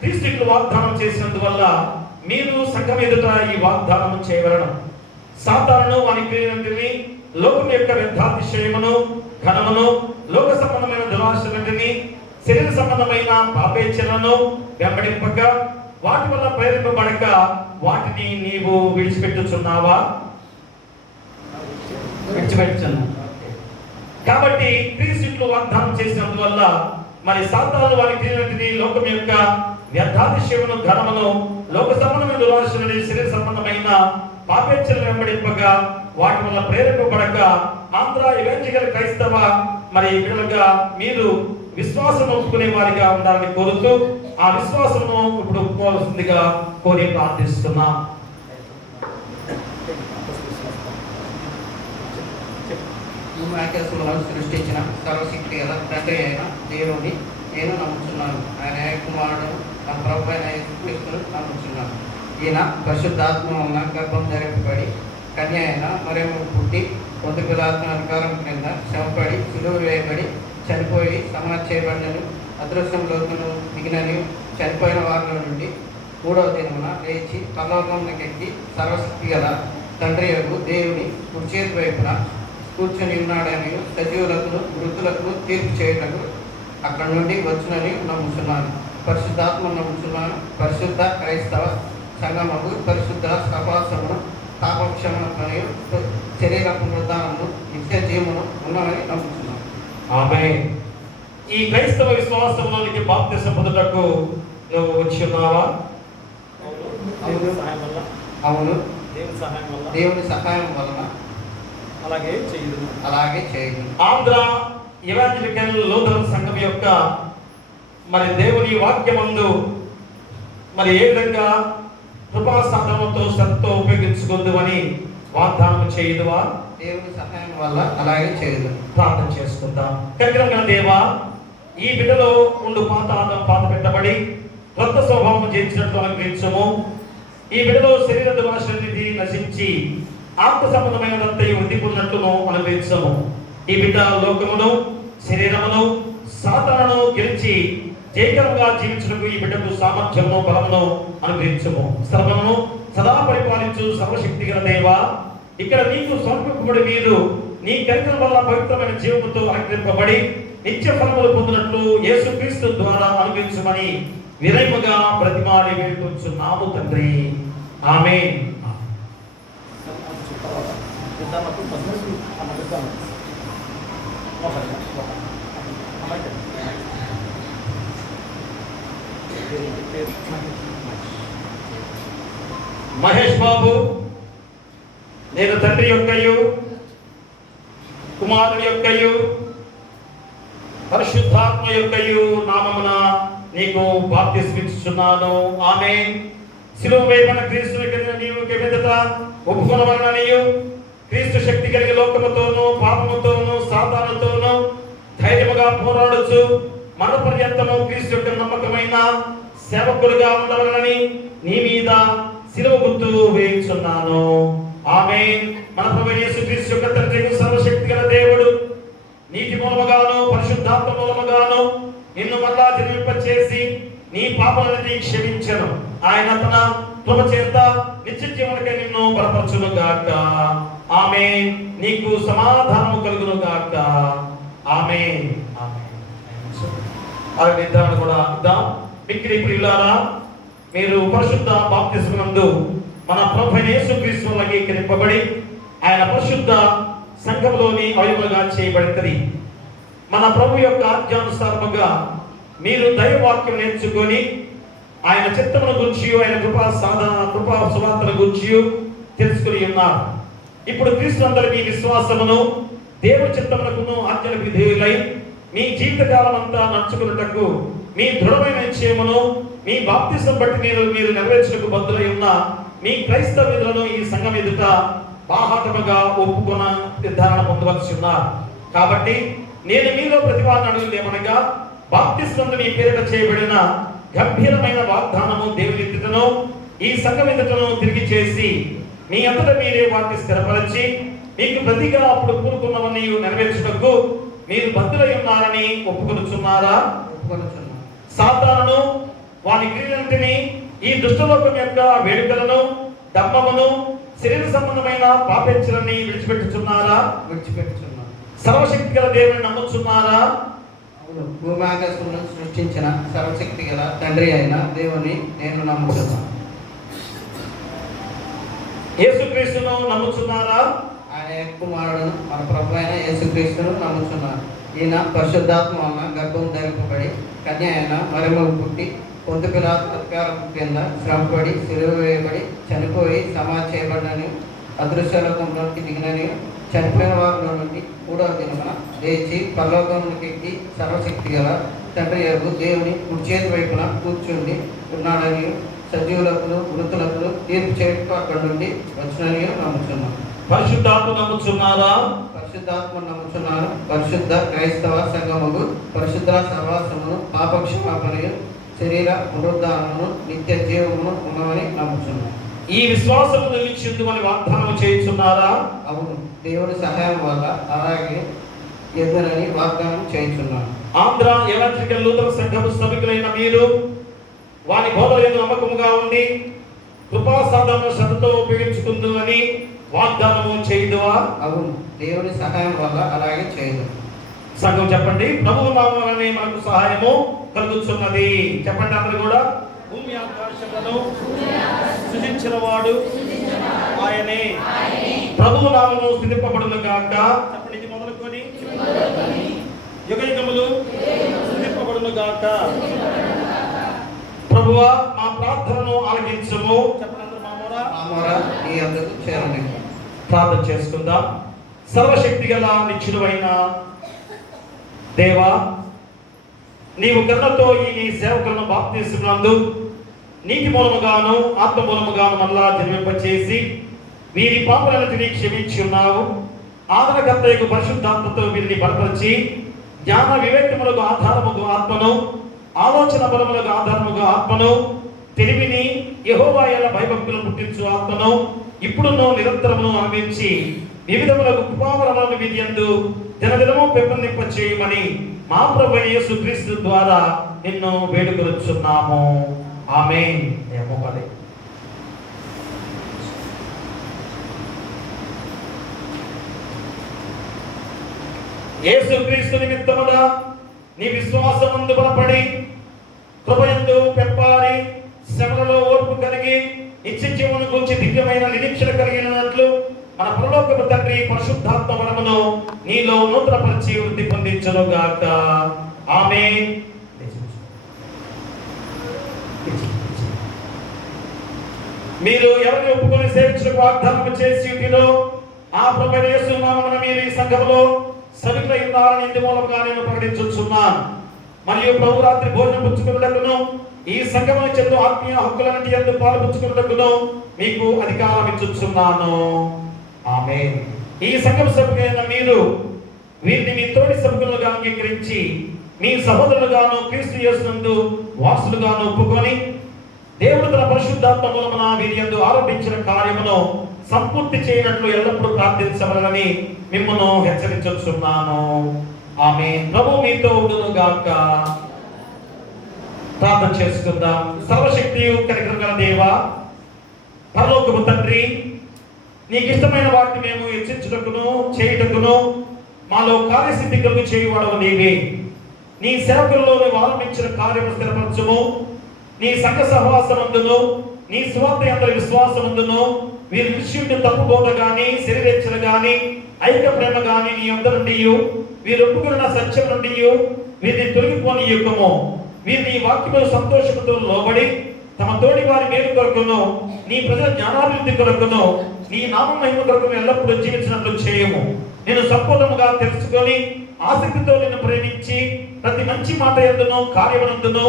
క్రీస్తు ఇట్లు వాగ్దానం చేసినందువల్ల మీరు సంఘం ఎదుట ఈ వాగ్దానం చేయవలెను. సాతానును వాని క్రియలన్నిటిని, లోకం యొక్క వ్యర్థాతిశయమును, ఘనమును, లోక సంబంధమైన దురాశలన్నిటిని, శరీర సంబంధమైన పాపేచ్ఛలను వెంబడింపక వాటి వల్ల ప్రేరేపబడక వాటిని నీవు విడిచిపెట్టుచున్నావా? విడిచిపెట్టుచున్నా. కాబట్టి క్రీస్తు వాగ్దానం చేసినందువల్ల మరి సాతాను వారి క్రియలన్నిటిని, లోకం యొక్క వ్యర్థాతిశయమును, ఘనమును, లోక సంబంధమైన దురాశలని, శరీర సంబంధమైన పాపేచ్ఛలను వెంబడింపగా వాటి వల్ల ప్రేరేపబడక ఆంధ్ర ఎవెంజలికల్ క్రైస్తవ మరి బిడ్డలుగా మీరు విశ్వాసం ఒప్పుకునే వారిగా ఉండాలని కోరుతూ ఆ విశ్వాసము ఇప్పుడు ఒప్పుకోవాల్సిందిగా కోరి ప్రార్థిస్తున్నాం. ఆకాశములను సృష్టించిన సర్వశక్తి గల తండ్రి అయిన దేవుని నేను నమ్ముచున్నాను. ఆయన కుమారుడు నా ప్రభు అయిన యేసుక్రీస్తును నమ్ముచున్నాను. ఈయన పరిశుద్ధాత్మ ఉన్న గర్భం ధరింపబడి కన్య అయిన మరేమో పుట్టి పొందుకులాత్మ అధికారం క్రింద శ్రమపడి సులువు వేయబడి చనిపోయి సమాధి చేయబడినను అదృశ్యంలోతును దిగినని చనిపోయిన వారిలో నుండి 3వ దినమున లేచి పరలోకమునకెక్కి సర్వశక్తి గల తండ్రి యొక్క దేవుని కుడి చేతి వైపున కూర్చొని ఉన్నాడని సజీవులకు మృతులకు తీర్పు చేయటకు అక్కడ నుండి వచ్చునని నమ్ముతున్నాను. పరిశుద్ధాత్మ నమ్ముతున్నాను. పరిశుద్ధ క్రైస్తవ సంఘముకు పరిశుద్ధ సహవాసమును పాపక్షమను మరియు శరీర పునరుద్ధానము నిత్య జీవమును ఉన్నవని నమ్ముతున్నాను. ఆమేన్. ఈ క్రైస్తవ విశ్వాసంలోనికి బాప్తిసం పొందుటకు నువ్వు వచ్చి ఉన్నావా? అవును. దేవుని సహాయం వలన అలాగే చేయదు. ఆంధ్ర ఎవెంజలికల్ లూథరన్ సంఘం యొక్క మరి దేవుని వాక్యమందు మరి ఏ విధంగా కృపా సాధనతో శ్రద్ధతో ఉపయోగించుకుందువని వాగ్దానం చేయదువా? దేవుని సహాయం వల్ల అలాగే చేయదు. ప్రార్థన చేసుకుందాం. కనికరం గల దేవా, ఈ బిడ్డలో ఉండు పాత ఆదాం పాత పెట్టబడి కొత్త స్వభావం జయించినట్లు అనుగ్రహించము. ఈ బిడ్డలో శరీర దురాశలన్నిటి నశించి ఆత్మ సంబంధమైనదంతయు వృద్ధి పొందినట్లును అనుగ్రహించము. ఈ బిడ్డ లోకమును, శరీరమును, సాతానును గెలిచి జయకరంగా జీవించుటకు ఈ బిడ్డకు సామర్థ్యమును, బలమును అనుగ్రహించము. సర్వమును సదా పరిపాలించు సర్వశక్తి గల దేవా, ఇక్కడ నీకు సమర్పింపబడి మీరు నీ కనికరం వల్ల పవిత్రమైన జీవముతో అలంకరింపబడి నిత్య ఫలములు పొందినట్లు యేసుక్రీస్తు ద్వారా అనుగ్రహించమని వినయముగా బ్రతిమాలి వేడుకొంచున్నాము తండ్రి. ఆమేన్. మహేష్ బాబు, నేను తండ్రి యొక్కయు కుమారుని యొక్కయు పరిశుద్ధాత్మ యొక్కయు నామమున నీకు బాప్తిస్మిచ్చుచున్నాను. ఆమేన్. సిలువ వేయబడిన క్రీస్తుని కలిగిన నీవు మీదట ఒప్పుకొనవలననియు క్రీస్తు శక్తి కలిగి లోకముతోనూ పాపముతోనూ సాతానుతోనూ ధైర్యముగా పోరాడుచు మన పర్యంతము క్రీస్తు యొక్క నమ్మకమైన సేవకులుగా ఉండవలనని నీ మీద సిలువ గుర్తు వేయుచున్నాను. ఆమేన్. మన ప్రభువైన యేసుక్రీస్తు యొక్క తండ్రి సర్వశక్తి గల దేవుడు నీతి మూలముగాను పరిశుద్ధాత్మ మూలముగాను నిన్ను మరలా జన్మింపచేసి నీ పాపలన్నిటినీ క్షమించెను. ఆయన తన కృప చేత నిత్య జీవనకై నిన్ను బలపరచును గాక. ఆమేన్. నీకు సమాధానము కలుగును గాక. ఆమేన్. ఆ నిర్ధారణ కూడా ఇద్దాం. మిక్కిలి ప్రియులారా, మీరు పరిశుద్ధ బాప్తిస్మమందు మన ప్రభువైన యేసుక్రీస్తు వలన అంగీకరింపబడి ఆయన పరిశుద్ధ సంఘములోని అవయములుగా చేయబడుతుంది. మన ప్రభు యొక్క ఆజ్ఞానుసారముగా మీరు దైవవాక్యం నేర్చుకొని ఆయన చిత్తమును గురించి, ఆయన కృపా సువార్తను గురించి తెలుసుకుని ఉన్నారు. ఇప్పుడు క్రీస్తు అందరి మీ విశ్వాసమును దేవుని చిత్తమునకును ఆజ్ఞలకు విధేయులై మీ జీవితకాలం అంతా నడుచుకున్నటకు మీ దృఢమైన నిశ్చయమును మీ బాప్తిసం బట్టి మీరు నెరవేర్చుటకు బద్దులై ఉన్న మీ క్రైస్తవ విధులను ఈ సంఘం ఎదుట బాహాటముగా ఒప్పుకున్న నిర్ధారణ పొందవలసి ఉన్నారు. కాబట్టి నేను మీలో ప్రతిపాదన అడుగులేమనగా, బాప్తిస్మందు మీ పేరిట చేయబడిన గంభీరమైన వాగ్దానము దేవుని ఎదుటను ఈ సంఘం ఎదుటను తిరిగి చేసి మీ అంతట మీరే వాటిని స్థిరపరిచి మీకు ప్రతిగా అప్పుడు కూరుకున్నవన్నీ నెరవేర్చుటకు మీరు బద్దులై ఉన్నారని ఒప్పుకొనుచున్నారా? ఒప్పుకొనుచున్నాను. సాతానును వాని క్రియలన్నిటిని, ఈ దుష్టలోకం యొక్క వేడుకలను, దంభమును, శరీర సంబంధమైన పాపేచ్ఛలని విడిచిపెట్టుచున్నారా? విడిచిపెట్టుచున్నాను. సర్వశక్తి గల దేవుని నమ్ముచున్నారా? అవును. భూమాకాశములను సృష్టించిన సర్వశక్తి గల తండ్రి అయిన దేవుని నేను నమ్ముతున్నాను. యేసుక్రీస్తును నమ్ముచున్నారా? ఆయన కుమారుడును మన ప్రభు అయిన యేసుక్రీస్తును నమ్ముచున్నాను. ఈయన పరిశుద్ధాత్మ వలన గర్భం ధరింపబడి కన్య అయిన మరియమ్మకు పుట్టి పొందు పిలాతు అధికారం కింద శ్రమపడి సిలువ వేయబడి చనిపోయి సమాధి చేయబడినని అదృశ్యలోకంలోకి దిగినని చనిపోయిన వారిలో నుండి 3వ దినమున లేచి పరలోకంలోకి ఎక్కి సర్వశక్తి గల తండ్రి యొద్ద దేవుని కుడి చేతి వైపున కూర్చుండి ఉన్నాడని సజీవులకు మృతులకు తీర్పు చేయటం అక్కడ నుండి వచ్చినని నమ్ముచున్నాను. పరిశుద్ధాత్మ నమ్ముచున్నారా? పరిశుద్ధాత్మ నమ్ముచున్నాను. పరిశుద్ధ క్రైస్తవ సంఘముకు పరిశుద్ధ సహవాసమును పాపక్షమాపణయు శరీర పునరుద్ధానమును నిత్య జీవమును ఉన్నవని నమ్ముచున్నాను. ఈ విశ్వాసము నిలిచిందుమని వాగ్దానం చేయుచున్నారా? అవును. దేవుని సహాయం వల్ల అలాగే ఎదురని వాగ్దానం చేయుచున్నాను. ఆంధ్ర ఎలక్ట్రికల్ లూథరన్ సంఘము శ్రమికులైన మీరు వాని బోధనలను నమ్మకముగా ఉండి కృపా సాధనను శ్రద్ధతో ఉపయోగించుకుందుమని వాగ్దానము చేయుదువా? అవును. దేవుని సహాయం వల్ల అలాగే చేయదు. సంఘం చెప్పండి, ప్రభువు నామమున మనకు సహాయము కలుగుతున్నది. చెప్పండి అందరూ కూడా. భూమి ఆకాశములను సృజించిన వాడు ఆయనే, ప్రభువు నామము స్తుతింపబడును గాక. చెప్పండి, ఇది మొదలుకొని యుగ యుగములు స్తుతింపబడును గాక. ప్రభువా మా ప్రార్థనను ఆలకించుము. చెప్పండి అందరూ, మామోరా నీ అందుకు చేరండి. ప్రార్థన చేసుకుందాం. సర్వశక్తి గల నిత్యుడైన దేవా, నీవు కరుణతో ఈ నీ సేవకులను బాప్తిస్మనందు నీటి మూలముగాను ఆత్మ మూలముగాను మళ్ళా జన్మింపచేసి వీరి పాపలన్నిటినీ క్షమించి ఉన్నావు. ఆదరణకర్తయకు పరిశుద్ధాత్మతో వీరిని బలపరిచి జ్ఞాన వివేకములకు ఆధారముకు ఆత్మను, ఆలోచన బలములకు ఆధారముగా ఆత్మను, తెలివిని, యెహోవా యందు భయభక్తులు పుట్టించు ఆత్మను ఇప్పుడును నిరంతరమును అనుభవించి వివిధములకు కృపావరములను వీరి యందు దినదినము పెంపొందింప చేయమని మా ప్రభువైన యేసుక్రీస్తు ద్వారా నిన్ను వేడుకొనుచున్నాము. ఆమేన్. ఏమోపాలి. యేసుక్రీస్తు నిమిత్తముగా నీ విశ్వాసమందు బలపడి కృపయందు పెంపారి శ్రమలలో ఓర్పు కలిగి నిత్య జీవమును గురించి దివ్యమైన నిరీక్షణ కలిగినట్లు మన పరలోకపు తండ్రి పరిశుద్ధాత్మ వరమును నీలో నూతనపరిచి వృద్ధి పొందించును గాక. ఆమేన్. మీరు ఎవరిని ఒప్పుకొని సేవించడానికి వాగ్దానం చేసి ఉంటినో ఆ ప్రభువైన యేసు నామమున మీరు ఈ సంఘములో సభికులై ఉన్నారని ఇందు మూలముగా నేను ప్రకటించుచున్నాను. మరియు ప్రభు రాత్రి భోజనం పుచ్చుకున్నటకును ఈ సంఘమున చెందు ఆత్మీయ హక్కులన్నిటి యందు పాలు పుచ్చుకున్నటకును మీకు అధికారం ఇచ్చుచున్నాను. ఆమేన్. ఈ సంఘం సభ్యులైన మీరు వీరిని మీ తోటి సభ్యులుగా అంగీకరించి మీ సహోదరులుగాను క్రీస్తు యేసునందు వారసులుగాను ఒప్పుకొని దేవుడు తన పరిశుద్ధాత్మ మూలమున వీరి యందు ఆరంభించిన కార్యమును సంపూర్తి చేయనట్లు ఎల్లప్పుడూ ప్రార్థించవలెనని మిమ్మల్ని హెచ్చరించుచున్నాను. ఆమేన్. ప్రభు మీతో ఉండును గాక. ప్రార్థన చేసుకుందాం. సర్వశక్తియు కనికరం గల దేవా, పరలోకపు తండ్రి, నీకు ఇష్టమైన వాటిని మేము హెచ్చించుటకును చేయుటకును మాలో కార్యసిద్ధి కలుగు చేయువాడవు నీవే. నీ సేవకుల్లో నీవు ఆరంభించిన కార్యము స్థిరపరచుము. నీ సంఘ సహవాసమందును నీ స్వార్థ యందు విశ్వాసమందును వీరి విషయంలో తప్పు బోధ గాని శరీరేచ్ఛలు గాని ఐక్య ప్రేమ గాని నీ యొద్ద నుండి వీరు ఒప్పుకున్న సత్యం నుండి వీరిని తొలగిపోని యుగము వీరిని వాక్యములు సంతోషముతో లోబడి తమ తోడి వారి మేలు కొరకును నీ ప్రజల జ్ఞానాభివృద్ధి కొరకును నీ నామం మహిమ కొరకును ఎల్లప్పుడూ జీవించినట్లు చేయము. నేను సంపూర్ణముగా తెలుసుకొని ఆసక్తితో నిన్ను ప్రేమించి ప్రతి మంచి మాట యందును కార్యమునందును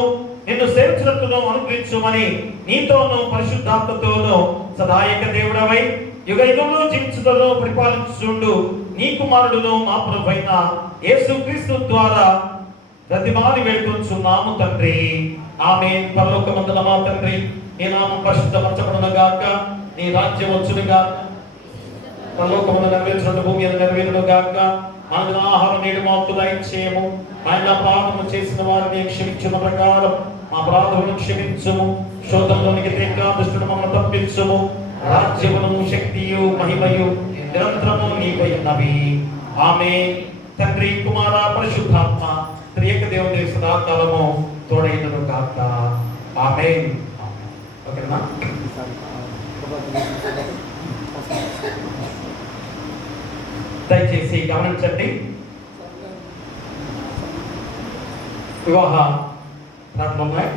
నిన్ను సేవించినట్లును అనుగ్రహించుమని నీతోనూ పరిశుద్ధాత్మతోనూ సదాయక దేవుడవై యుగ యుగంలో జీవించుటను పరిపాలించుండు నీ కుమారుడును మా ప్రభువైన యేసుక్రీస్తు ద్వారా ప్రతిమాని వేడుకొంచున్నాము తండ్రి. ఆమేన్. పరలోకమందున మా తండ్రి, నీ నామం పరిశుద్ధపరచబడును గాక, నీ రాజ్యం వచ్చును గాక, పరలోకమున నెరవేర్చినట్టు భూమి మీద నెరవేరును గాక. మన ఆహారం నేడు మాకు దయచేయము, ఆయన పాపము చేసిన వారిని క్షమించిన ప్రకారం మా అపరాధములను క్షమించుము, శోధంలోనికి తేక దుష్టుడు మమ్మల్ని తప్పించుము. రాజ్యమును శక్తియు మహిమయు నిరంతరము నీవై ఉన్నవి. ఆమేన్. తండ్రి కుమార పరిశుద్ధాత్మ త్రియేక దేవుని సదాకాలము తోడైనను గాక. ఆమేన్. ఓకేనా? దయచేసి గమనించండి. వివాహ ప్రారంభం ఉన్నాయి.